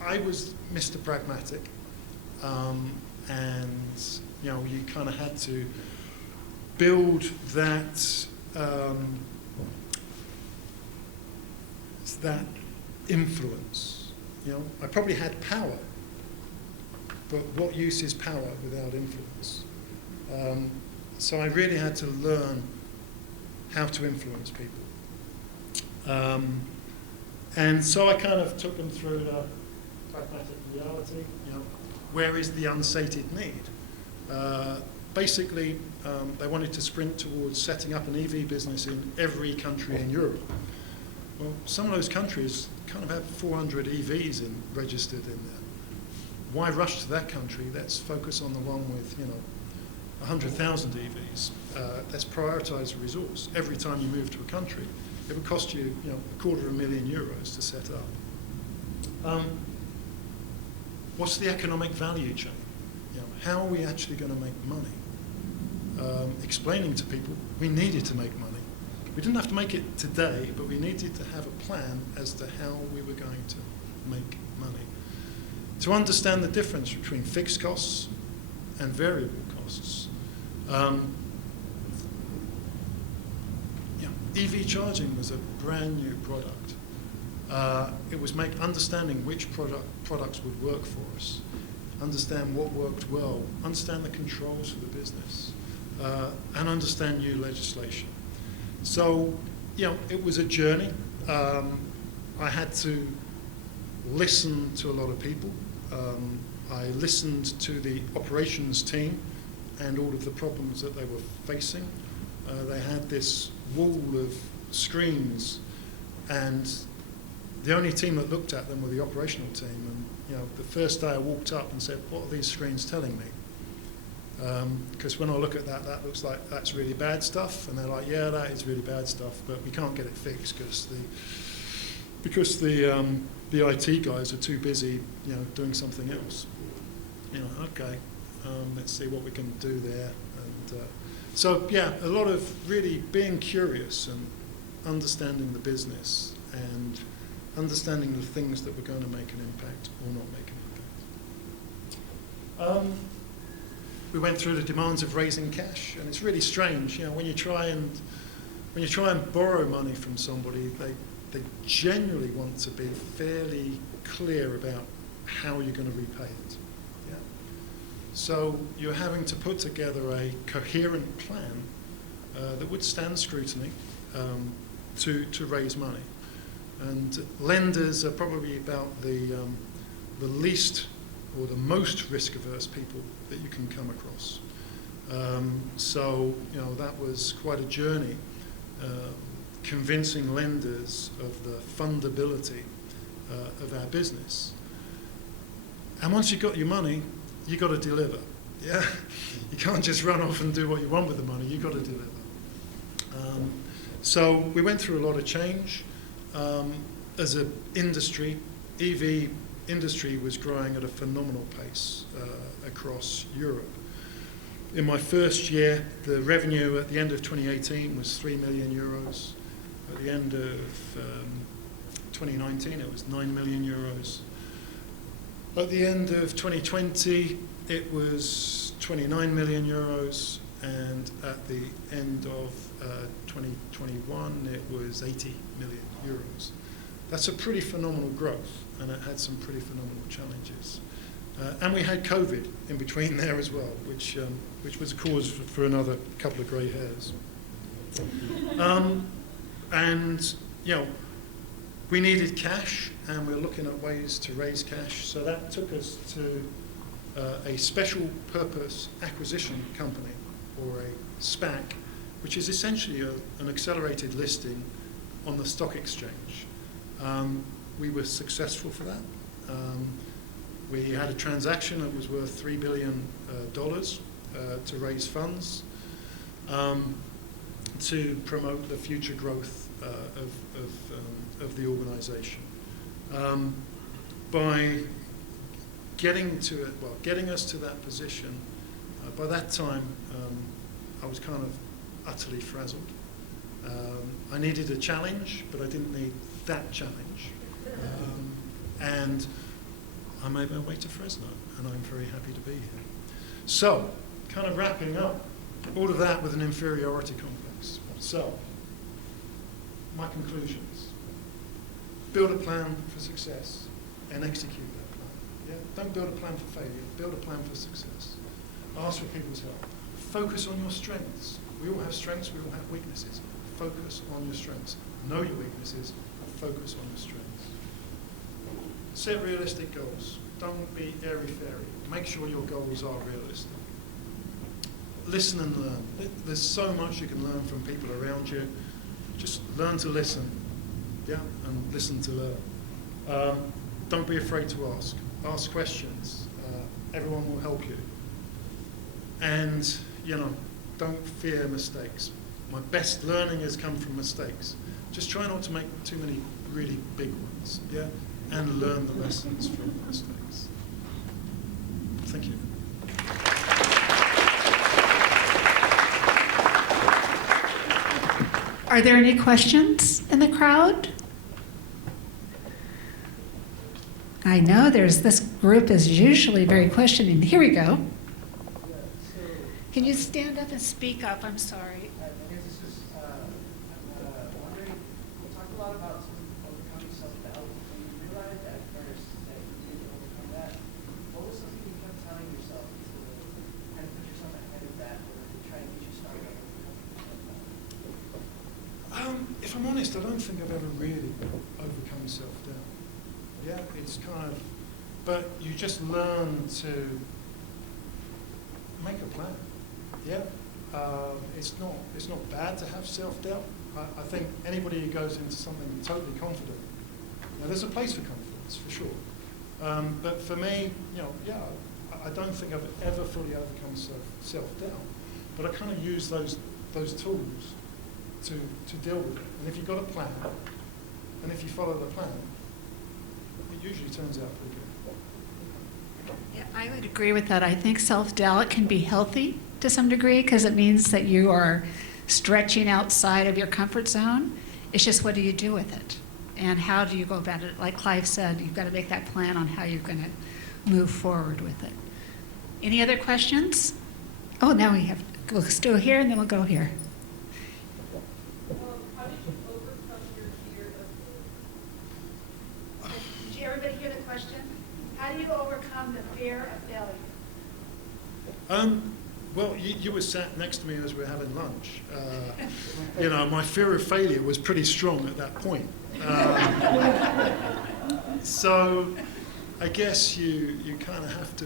I was Mr. Pragmatic, and you kind of had to build that influence. I probably had power, but what use is power without influence? So I really had to learn how to influence people. And so I kind of took them through the pragmatic reality. Where is the unsated need? Basically, they wanted to sprint towards setting up an EV business in every country in Europe. Well, some of those countries kind of have 400 EVs registered in there. Why rush to that country? Let's focus on the one with 100,000 EVs. Let's prioritise the resource. Every time you move to a country, it would cost you €250,000 to set up. What's the economic value chain? How are we actually going to make money? Explaining to people we needed to make money. We didn't have to make it today, but we needed to have a plan as to how we were going to make money. To understand the difference between fixed costs and variable costs. EV charging was a brand new product. It was understanding which products would work for us, understand what worked well, understand the controls for the business, and understand new legislation. So, it was a journey. I had to listen to a lot of people. I listened to the operations team and all of the problems that they were facing. They had this wall of screens, and the only team that looked at them were the operational team. And the first day I walked up and said, "What are these screens telling me?" Because when I look at that, that looks like that's really bad stuff. And they're like, "Yeah, that is really bad stuff, but we can't get it fixed because the IT guys are too busy, doing something else." Okay, let's see what we can do there. And so, a lot of really being curious and understanding the business and understanding the things that were going to make an impact or not make an impact. We went through the demands of raising cash, and it's really strange. When you try and borrow money from somebody, they generally want to be fairly clear about how you're going to repay it. So you're having to put together a coherent plan that would stand scrutiny to raise money. And lenders are probably about the least or the most risk-averse people that you can come across. So that was quite a journey, convincing lenders of the fundability of our business. And once you've got your money, you've got to deliver. Yeah, you can't just run off and do what you want with the money. You've got to deliver. So we went through a lot of change. As an industry, EV industry was growing at a phenomenal pace across Europe. In my first year, the revenue at the end of 2018 was 3 million euros. At the end of 2019, it was 9 million euros. At the end of 2020, it was 29 million euros, and at the end of 2021, it was 80 million euros. That's a pretty phenomenal growth, and it had some pretty phenomenal challenges. And we had COVID in between there as well, which was a cause for another couple of grey hairs. And we needed cash, and we were looking at ways to raise cash. So that took us to a special purpose acquisition company, or a SPAC, which is essentially an accelerated listing on the stock exchange. We were successful for that. We had a transaction that was worth $3 billion to raise funds to promote the future growth of the organisation. By getting us to that position, by that time I was kind of utterly frazzled. I needed a challenge, but I didn't need that challenge. And I made my way to Fresno, and I'm very happy to be here. So, kind of wrapping up all of that with an inferiority complex. So, my conclusions. Build a plan for success and execute that plan. Yeah? Don't build a plan for failure, build a plan for success. Ask for people's help. Focus on your strengths. We all have strengths, we all have weaknesses. Focus on your strengths. Know your weaknesses, focus on your strengths. Set realistic goals. Don't be airy-fairy. Make sure your goals are realistic. Listen and learn. There's so much you can learn from people around you. Just learn to listen, and listen to learn. Don't be afraid to ask. Ask questions. Everyone will help you. And, don't fear mistakes. My best learning has come from mistakes. Just try not to make too many really big ones, and learn the lessons from the mistakes. Thank you. Are there any questions in the crowd? I know this group is usually very questioning. Here we go. Can you stand up and speak up? I'm sorry. I guess this is, I'm wondering, you talked a lot about sort of overcoming self-doubt. When you realized at first that you didn't overcome that, what was something you kept telling yourself to kind of put yourself ahead of that, or to try to get you started on overcoming self-doubt? If I'm honest, I don't think I've ever really overcome self-doubt. Yeah, it's kind of, but you just learn to make a plan. Yeah, it's not bad to have self-doubt. I think anybody who goes into something totally confident, there's a place for confidence for sure. But for me, yeah, I don't think I've ever fully overcome self-doubt. But I kind of use those tools to deal with it. And if you've got a plan, and if you follow the plan, it usually turns out pretty good. Yeah, I would agree with that. I think self-doubt can be healthy to some degree because it means that you are stretching outside of your comfort zone. It's just what do you do with it? And how do you go about it? Like Clive said, you've got to make that plan on how you're going to move forward with it. Any other questions? Oh, now we'll still here and then we'll go here. How did you overcome your fear of failure? Did everybody hear the question? How do you overcome the fear of failure? Well, you were sat next to me as we were having lunch. My fear of failure was pretty strong at that point. So I guess you kind of have to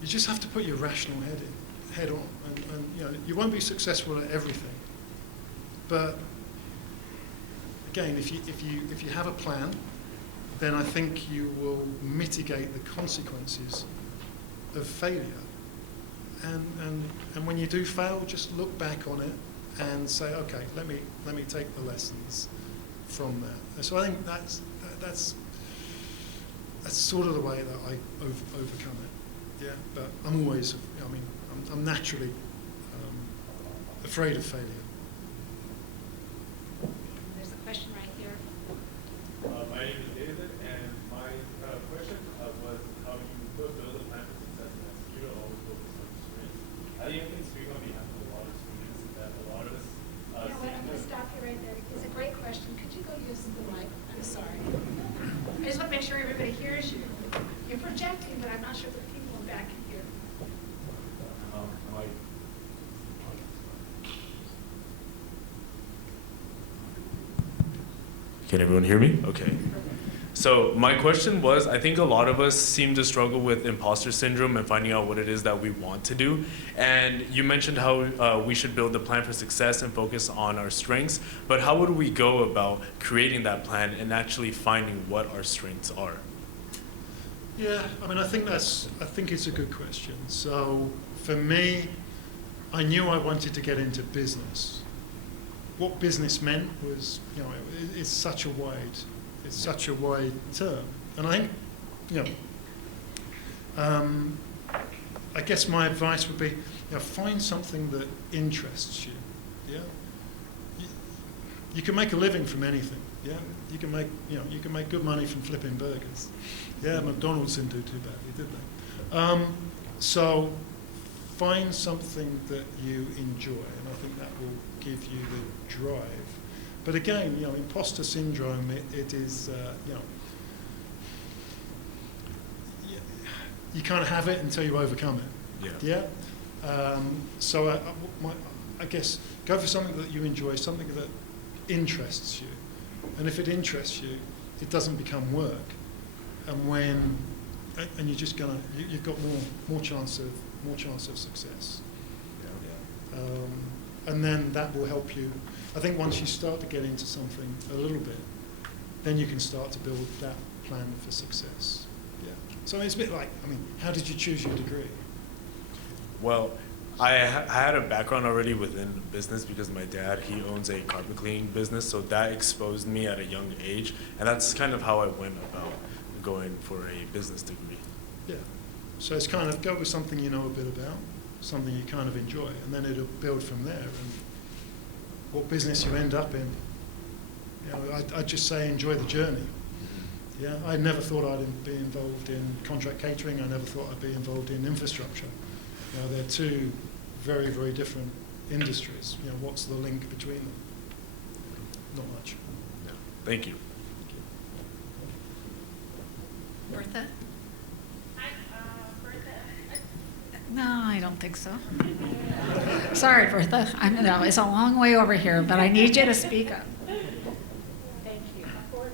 you just have to put your rational head on. And you won't be successful at everything. But again, if you have a plan, then I think you will mitigate the consequences of failure. And when you do fail, just look back on it and say, okay, let me take the lessons from that. So I think that's sort of the way that I overcome it. Yeah, but I'm always, I'm naturally afraid of failure. There's a question right here. My name is David, and my question was how you build a plan for success and execute it, always focus on experience. I think I can speak on behalf of a lot of students that a lot of us I'm going to stop you right there. It's a great question. Could you go use the mic? I'm sorry. I just want to make sure everybody hears you. You're projecting, but I'm not sure that the people in back can hear. Can everyone hear me? Okay. So my question was, I think a lot of us seem to struggle with imposter syndrome and finding out what it is that we want to do. And you mentioned how we should build a plan for success and focus on our strengths. But how would we go about creating that plan and actually finding what our strengths are? Yeah, I think it's a good question. So for me, I knew I wanted to get into business. What business meant was, it's such a wide term. And I think, I guess my advice would be, find something that interests you. Yeah, you can make a living from anything. Yeah, you can make good money from flipping burgers. Yeah, McDonald's didn't do too badly, did they? So find something that you enjoy, and I think that will give you the drive. But again, imposter syndrome, it is, you kind of have it until you overcome it. Yeah. Yeah. So I guess go for something that you enjoy, something that interests you, and if it interests you, it doesn't become work. And you're just you've got more chance of success. Yeah. And then that will help you. I think once you start to get into something a little bit, then you can start to build that plan for success. Yeah. So it's a bit like, how did you choose your degree? Well, I had a background already within business because my dad, he owns a carpet cleaning business, so that exposed me at a young age, and that's kind of how I went about going for a business degree. Yeah. So it's kind of go with something you know a bit about, something you kind of enjoy, and then it'll build from there. And what business you end up in, I'd just say enjoy the journey. Yeah, I never thought I'd be involved in contract catering. I never thought I'd be involved in infrastructure. You know, they're two very, very different industries. You know, what's the link between them? Not much. Thank you. Bertha? Hi, Bertha. No, I don't think so. Sorry, Bertha. I know it's a long way over here, but I need you to speak up. Thank you. Of course.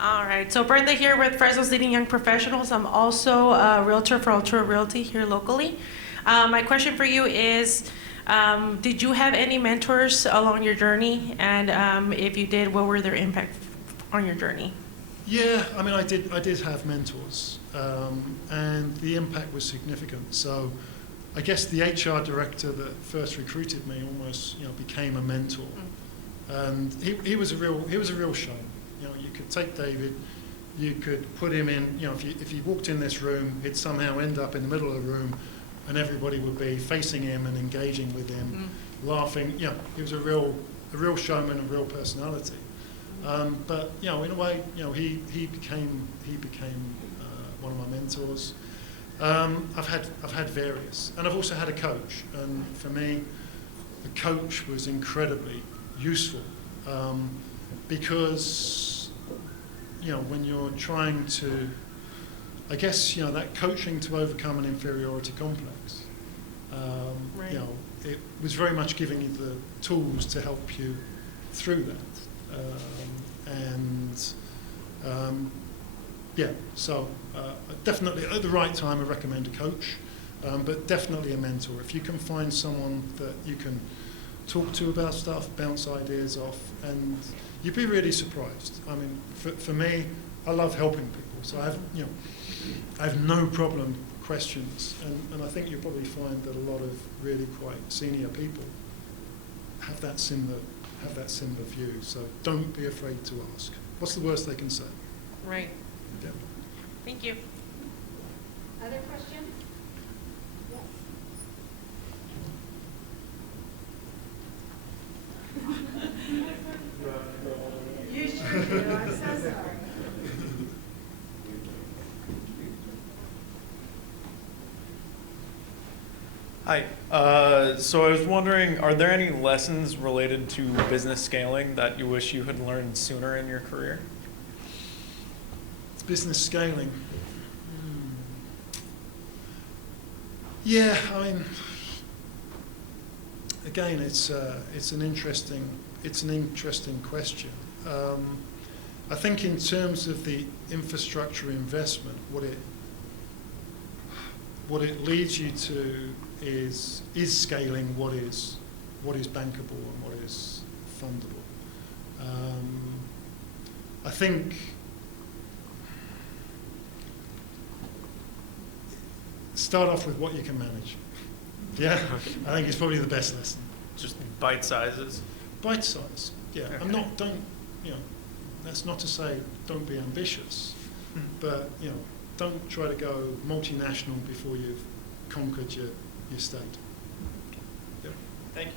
All right, so Bertha here with Fresno's Leading Young Professionals. I'm also a realtor for Ultra Realty here locally. My question for you is, did you have any mentors along your journey? And if you did, what were their impact on your journey? Yeah, I mean, I did have mentors, and the impact was significant. So, I guess the HR director that first recruited me almost, became a mentor, and he was a real showman. You could take David, you could put him in. If he walked in this room, he'd somehow end up in the middle of the room, and everybody would be facing him and engaging with him, laughing. He was a real showman, a real personality. But in a way, he became one of my mentors. I've had various, and I've also had a coach. And for me, the coach was incredibly useful because when you're trying to, I guess that coaching to overcome an inferiority complex. Right. It was very much giving you the tools to help you through that. So definitely at the right time I recommend a coach, but definitely a mentor. If you can find someone that you can talk to about stuff, bounce ideas off, and you'd be really surprised. I mean, for me, I love helping people, so I have no problem questions, and I think you'll probably find that a lot of really quite senior people have that similar view, so don't be afraid to ask. What's the worst they can say? Right. Yeah. Thank you. Other questions? You sure do. I'm so sorry. Hi. So I was wondering, are there any lessons related to business scaling that you wish you had learned sooner in your career? Business scaling. Yeah, I mean, again, it's an interesting question. I think in terms of the infrastructure investment, what it leads you to is scaling what is bankable and what is fundable. I think start off with what you can manage. Yeah, I think it's probably the best lesson. Just bite sizes? Bite size, yeah. Okay. That's not to say don't be ambitious, but don't try to go multinational before you've conquered your state. Yep. Thank you.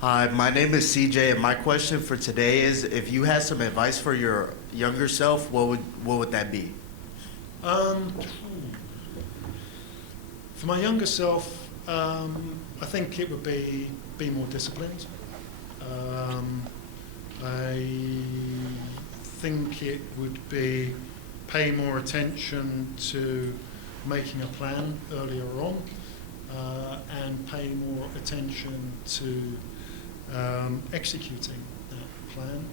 Hi, my name is CJ, and my question for today is: if you had some advice for your younger self, what would that be? For my younger self, I think it would be more disciplined. I think it would be pay more attention to making a plan earlier on, and pay more attention to executing that plan,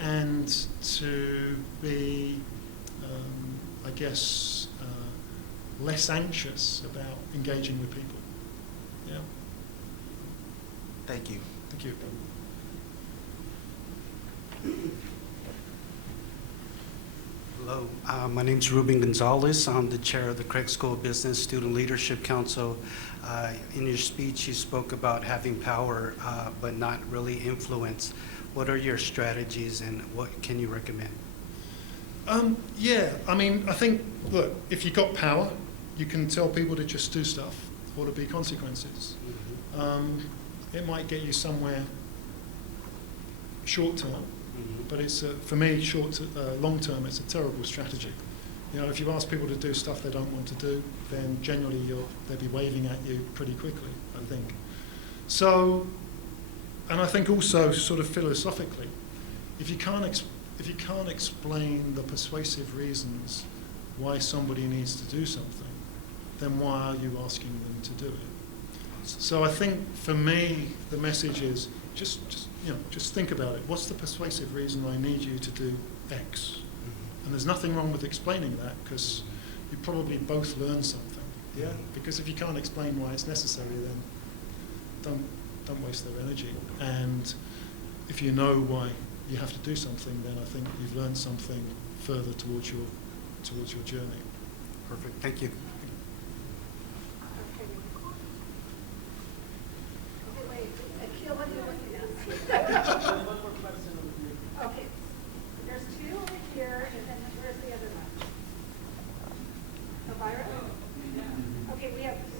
and to be, I guess, less anxious about engaging with people. Yeah. Thank you. Thank you. Hello, my name is Ruben Gonzalez. I'm the chair of the Craig School of Business Student Leadership Council. In your speech, you spoke about having power, but not really influence. What are your strategies, and what can you recommend? Yeah, I mean, I think, look, if you've got power, you can tell people to just do stuff or to be consequences. It might get you somewhere short term, but it's for me long term. It's a terrible strategy. You know, if you ask people to do stuff they don't want to do, then generally they'll be waving at you pretty quickly, I think. So, and I think also sort of philosophically, if you can't explain the persuasive reasons why somebody needs to do something, then why are you asking them to do it? So I think for me the message is just think about it. What's the persuasive reason I need you to do X? And there's nothing wrong with explaining that, because you probably both learn something. Yeah. Because if you can't explain why it's necessary, then don't waste their energy. And if you know why you have to do something, then I think you've learned something further towards your journey. Perfect. Thank you. Okay, there's two over here, and then where's the other one? Elvira? Okay,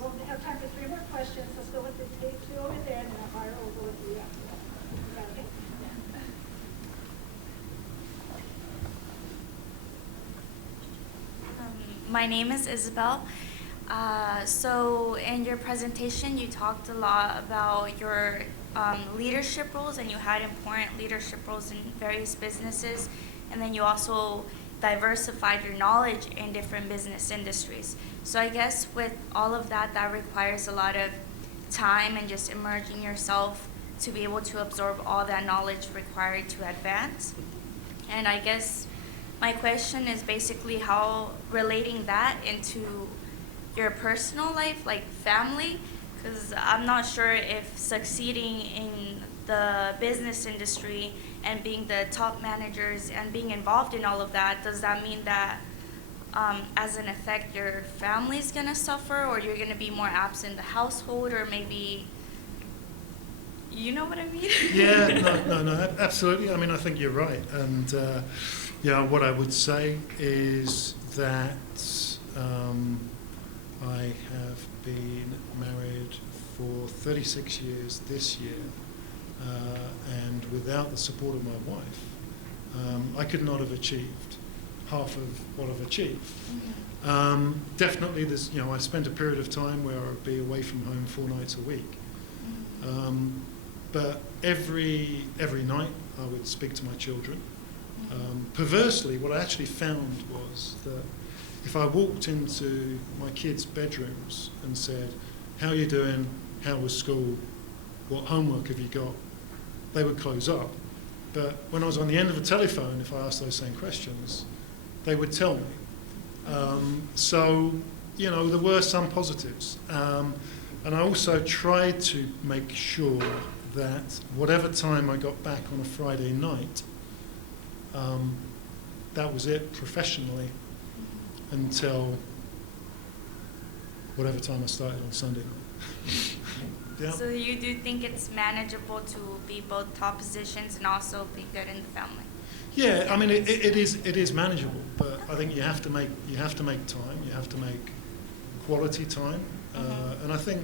we'll have time for 3 more questions. Let's go with the two over there, and then Elvira will go with you after that. Is that okay? My name is Isabel. So in your presentation, you talked a lot about your leadership roles, and you had important leadership roles in various businesses, and then you also diversified your knowledge in different business industries. So I guess with all of that, that requires a lot of time and just immersing yourself to be able to absorb all that knowledge required to advance. And I guess my question is basically how relating that into your personal life, like family, because I'm not sure if succeeding in the business industry and being the top managers and being involved in all of that, does that mean that as an effect your family's gonna suffer, or you're gonna be more absent in the household, or maybe, you know what I mean? Yeah, no, absolutely. I mean, I think you're right. And what I would say is that I have been married for 36 years this year, and without the support of my wife, I could not have achieved half of what I've achieved. Definitely, I spent a period of time where I'd be away from home 4 nights a week. But every night I would speak to my children. Perversely, what I actually found was that if I walked into my kids' bedrooms and said, "How are you doing? How was school? What homework have you got?" they would close up. But when I was on the end of the telephone, if I asked those same questions, they would tell me. So, there were some positives. And I also tried to make sure that whatever time I got back on a Friday night, that was it professionally until whatever time I started on Sunday night. Yeah. So you do think it's manageable to be both top positions and also be good in the family? Yeah, I mean it is manageable, but I think you have to make time. You have to make quality time, and I think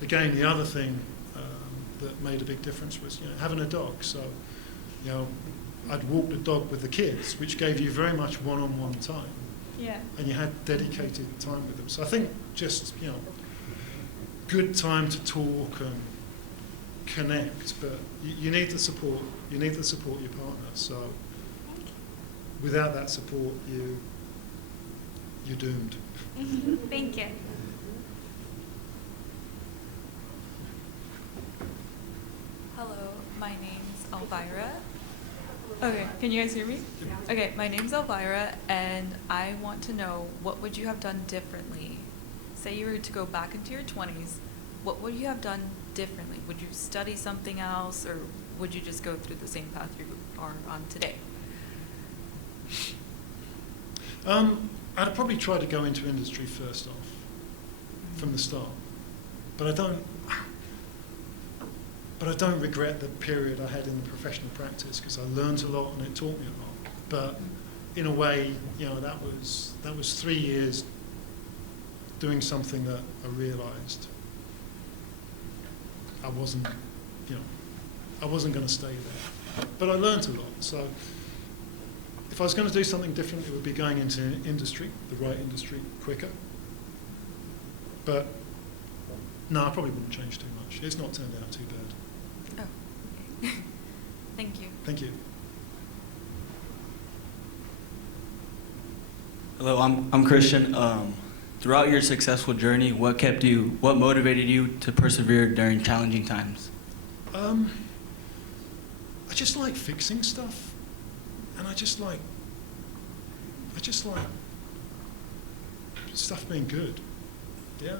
again the other thing that made a big difference was having a dog. So I'd walk the dog with the kids, which gave you very much one-on-one time. Yeah. And you had dedicated time with them. So I think just good time to talk and connect, but you need the support. You need to support your partner. So without that support, you're doomed. Thank you. Hello, my name's Elvira. Okay, can you guys hear me? Okay, my name's Elvira, and I want to know, what would you have done differently? Say you were to go back into your 20s, what would you have done differently? Would you study something else, or would you just go through the same path you are on today? I'd probably try to go into industry first off, from the start. But I don't regret the period I had in the professional practice, because I learned a lot and it taught me a lot. But in a way, that was 3 years doing something that I realised I wasn't, I wasn't going to stay there. But I learned a lot. So if I was going to do something different, it would be going into industry, the right industry, quicker. But no, I probably wouldn't change too much. It's not turned out too bad. Oh, okay. Thank you. Thank you. Hello, I'm Christian. Throughout your successful journey, what motivated you to persevere during challenging times? I just like fixing stuff, and I just like stuff being good. Yeah.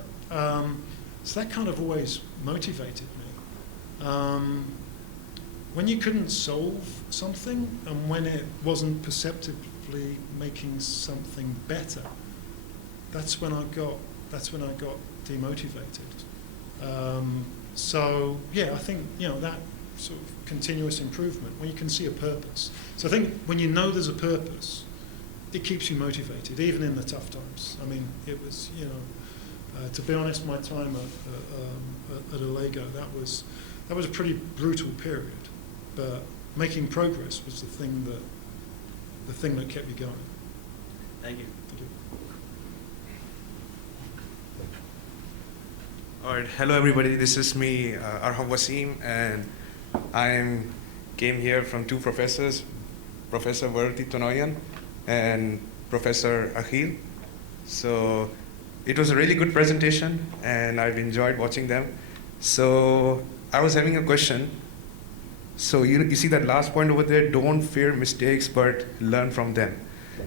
So that kind of always motivated me. When you couldn't solve something, and when it wasn't perceptibly making something better, that's when I got demotivated. So yeah, I think that sort of continuous improvement when you can see a purpose. So I think when you know there's a purpose, it keeps you motivated even in the tough times. I mean, it was to be honest, my time at Allego, that was a pretty brutal period, but making progress was the thing that kept me going. Thank you. Thank you. All right, hello everybody. This is me, Arham Wasim, and I came here from two professors, Professor Verti Tonoyan and Professor Akhil. So it was a really good presentation, and I've enjoyed watching them. So I was having a question. So you see that last point over there, don't fear mistakes, but learn from them.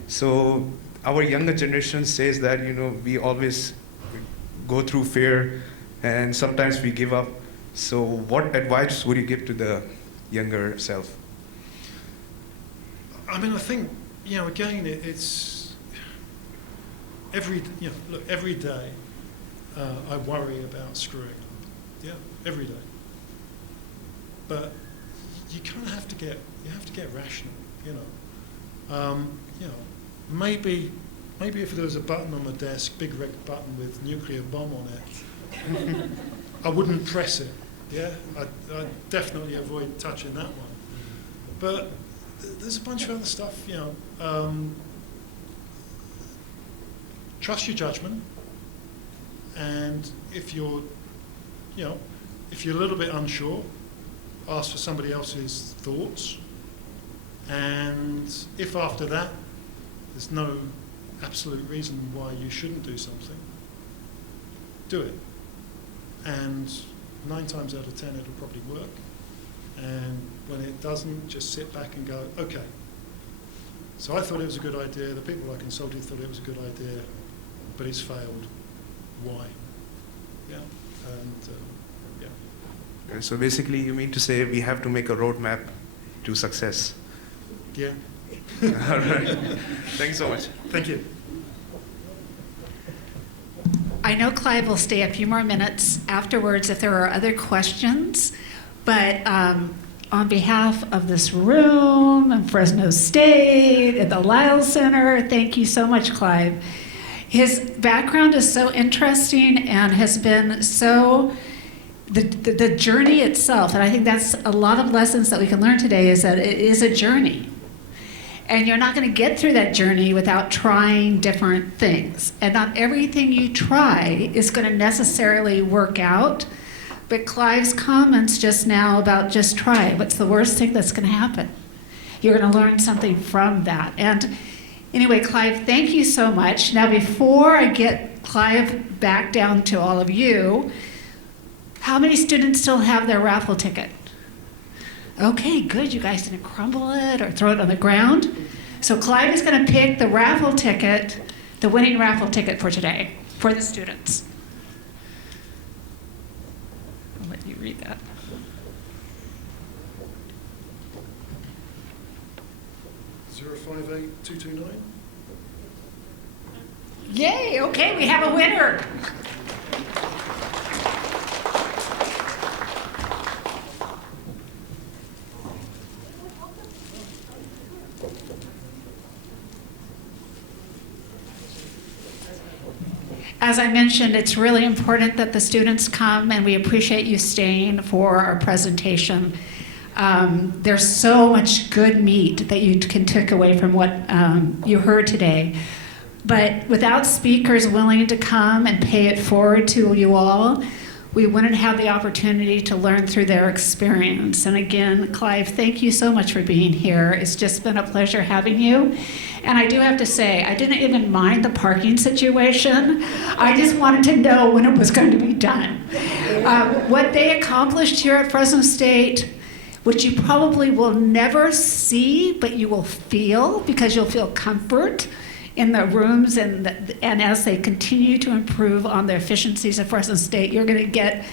So our younger generation says that, we always go through fear, and sometimes we give up. So what advice would you give to the younger self? I mean, I think, again, it's every day I worry about screwing up. Yeah, every day. But you kind of have to get rational, Maybe if there was a button on the desk, big red button with nuclear bomb on it, I wouldn't press it. Yeah, I'd definitely avoid touching that one. But there's a bunch of other stuff, trust your judgment, and if you're a little bit unsure, ask for somebody else's thoughts, and if after that there's no absolute reason why you shouldn't do something, do it. And 9 times out of 10 it'll probably work. And when it doesn't, just sit back and go, okay, so I thought it was a good idea, the people I consulted thought it was a good idea, but it's failed. Why? Yeah. And yeah. And so basically you mean to say we have to make a roadmap to success? Yeah. All right. Thanks so much. Thank you. I know Clive will stay a few more minutes afterwards if there are other questions, but on behalf of this room and Fresno State and the Lyle Center, thank you so much, Clive. His background is so interesting and has been so, the journey itself, and I think that's a lot of lessons that we can learn today, is that it is a journey. And you're not going to get through that journey without trying different things. And not everything you try is going to necessarily work out. But Clive's comments just now about just try it. What's the worst thing that's going to happen? You're going to learn something from that. And anyway, Clive, thank you so much. Now, before I get Clive back down to all of you, how many students still have their raffle ticket? Okay, good. You guys didn't crumble it or throw it on the ground. So Clive is going to pick the raffle ticket, the winning raffle ticket for today, for the students. I'll let you read that. $058-229. Yay, okay, we have a winner. as I mentioned, it's really important that the students come, and we appreciate you staying for our presentation. There's so much good meat that you can take away from what you heard today. But without speakers willing to come and pay it forward to you all, we wouldn't have the opportunity to learn through their experience. And again, Clive, thank you so much for being here. It's just been a pleasure having you. And I do have to say, I didn't even mind the parking situation. I just wanted to know when it was going to be done. What they accomplished here at Fresno State, which you probably will never see, but you will feel, because you'll feel comfort in the rooms, and as they continue to improve on the efficiencies of Fresno State, you're going to get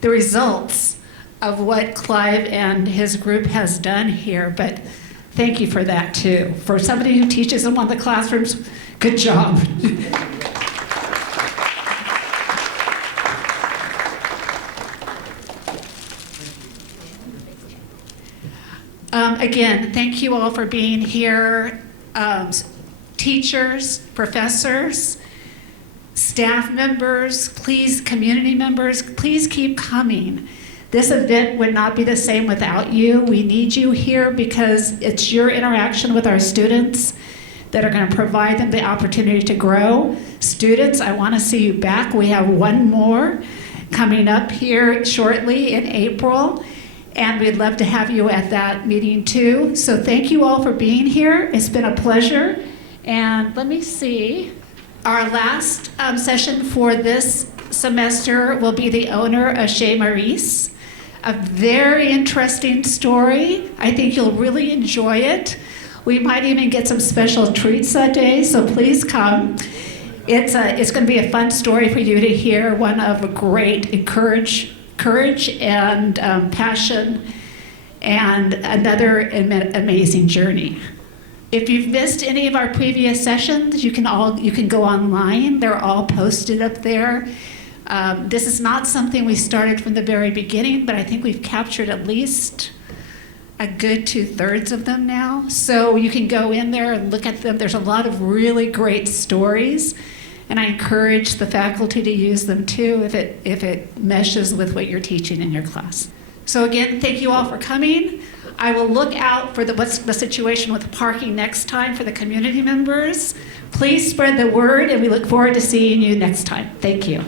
the results of what Clive and his group has done here. But thank you for that too. For somebody who teaches in one of the classrooms, good job. Again, thank you all for being here. Teachers, professors, staff members, please, community members, please keep coming. This event would not be the same without you. We need you here because it's your interaction with our students that are going to provide them the opportunity to grow. Students, I want to see you back. We have one more coming up here shortly in April, and we'd love to have you at that meeting too. So thank you all for being here. It's been a pleasure. And let me see, our last session for this semester will be the owner of Chez Maurice. A very interesting story. I think you'll really enjoy it. We might even get some special treats that day, so please come. It's going to be a fun story for you to hear, one of great courage and passion, and another amazing journey. If you've missed any of our previous sessions, you can go online. They're all posted up there. This is not something we started from the very beginning, but I think we've captured at least a good 2/3 of them now. So you can go in there and look at them. There's a lot of really great stories, and I encourage the faculty to use them too if it meshes with what you're teaching in your class. So again, thank you all for coming. I will look out for what's the situation with parking next time for the community members. Please spread the word, and we look forward to seeing you next time. Thank you.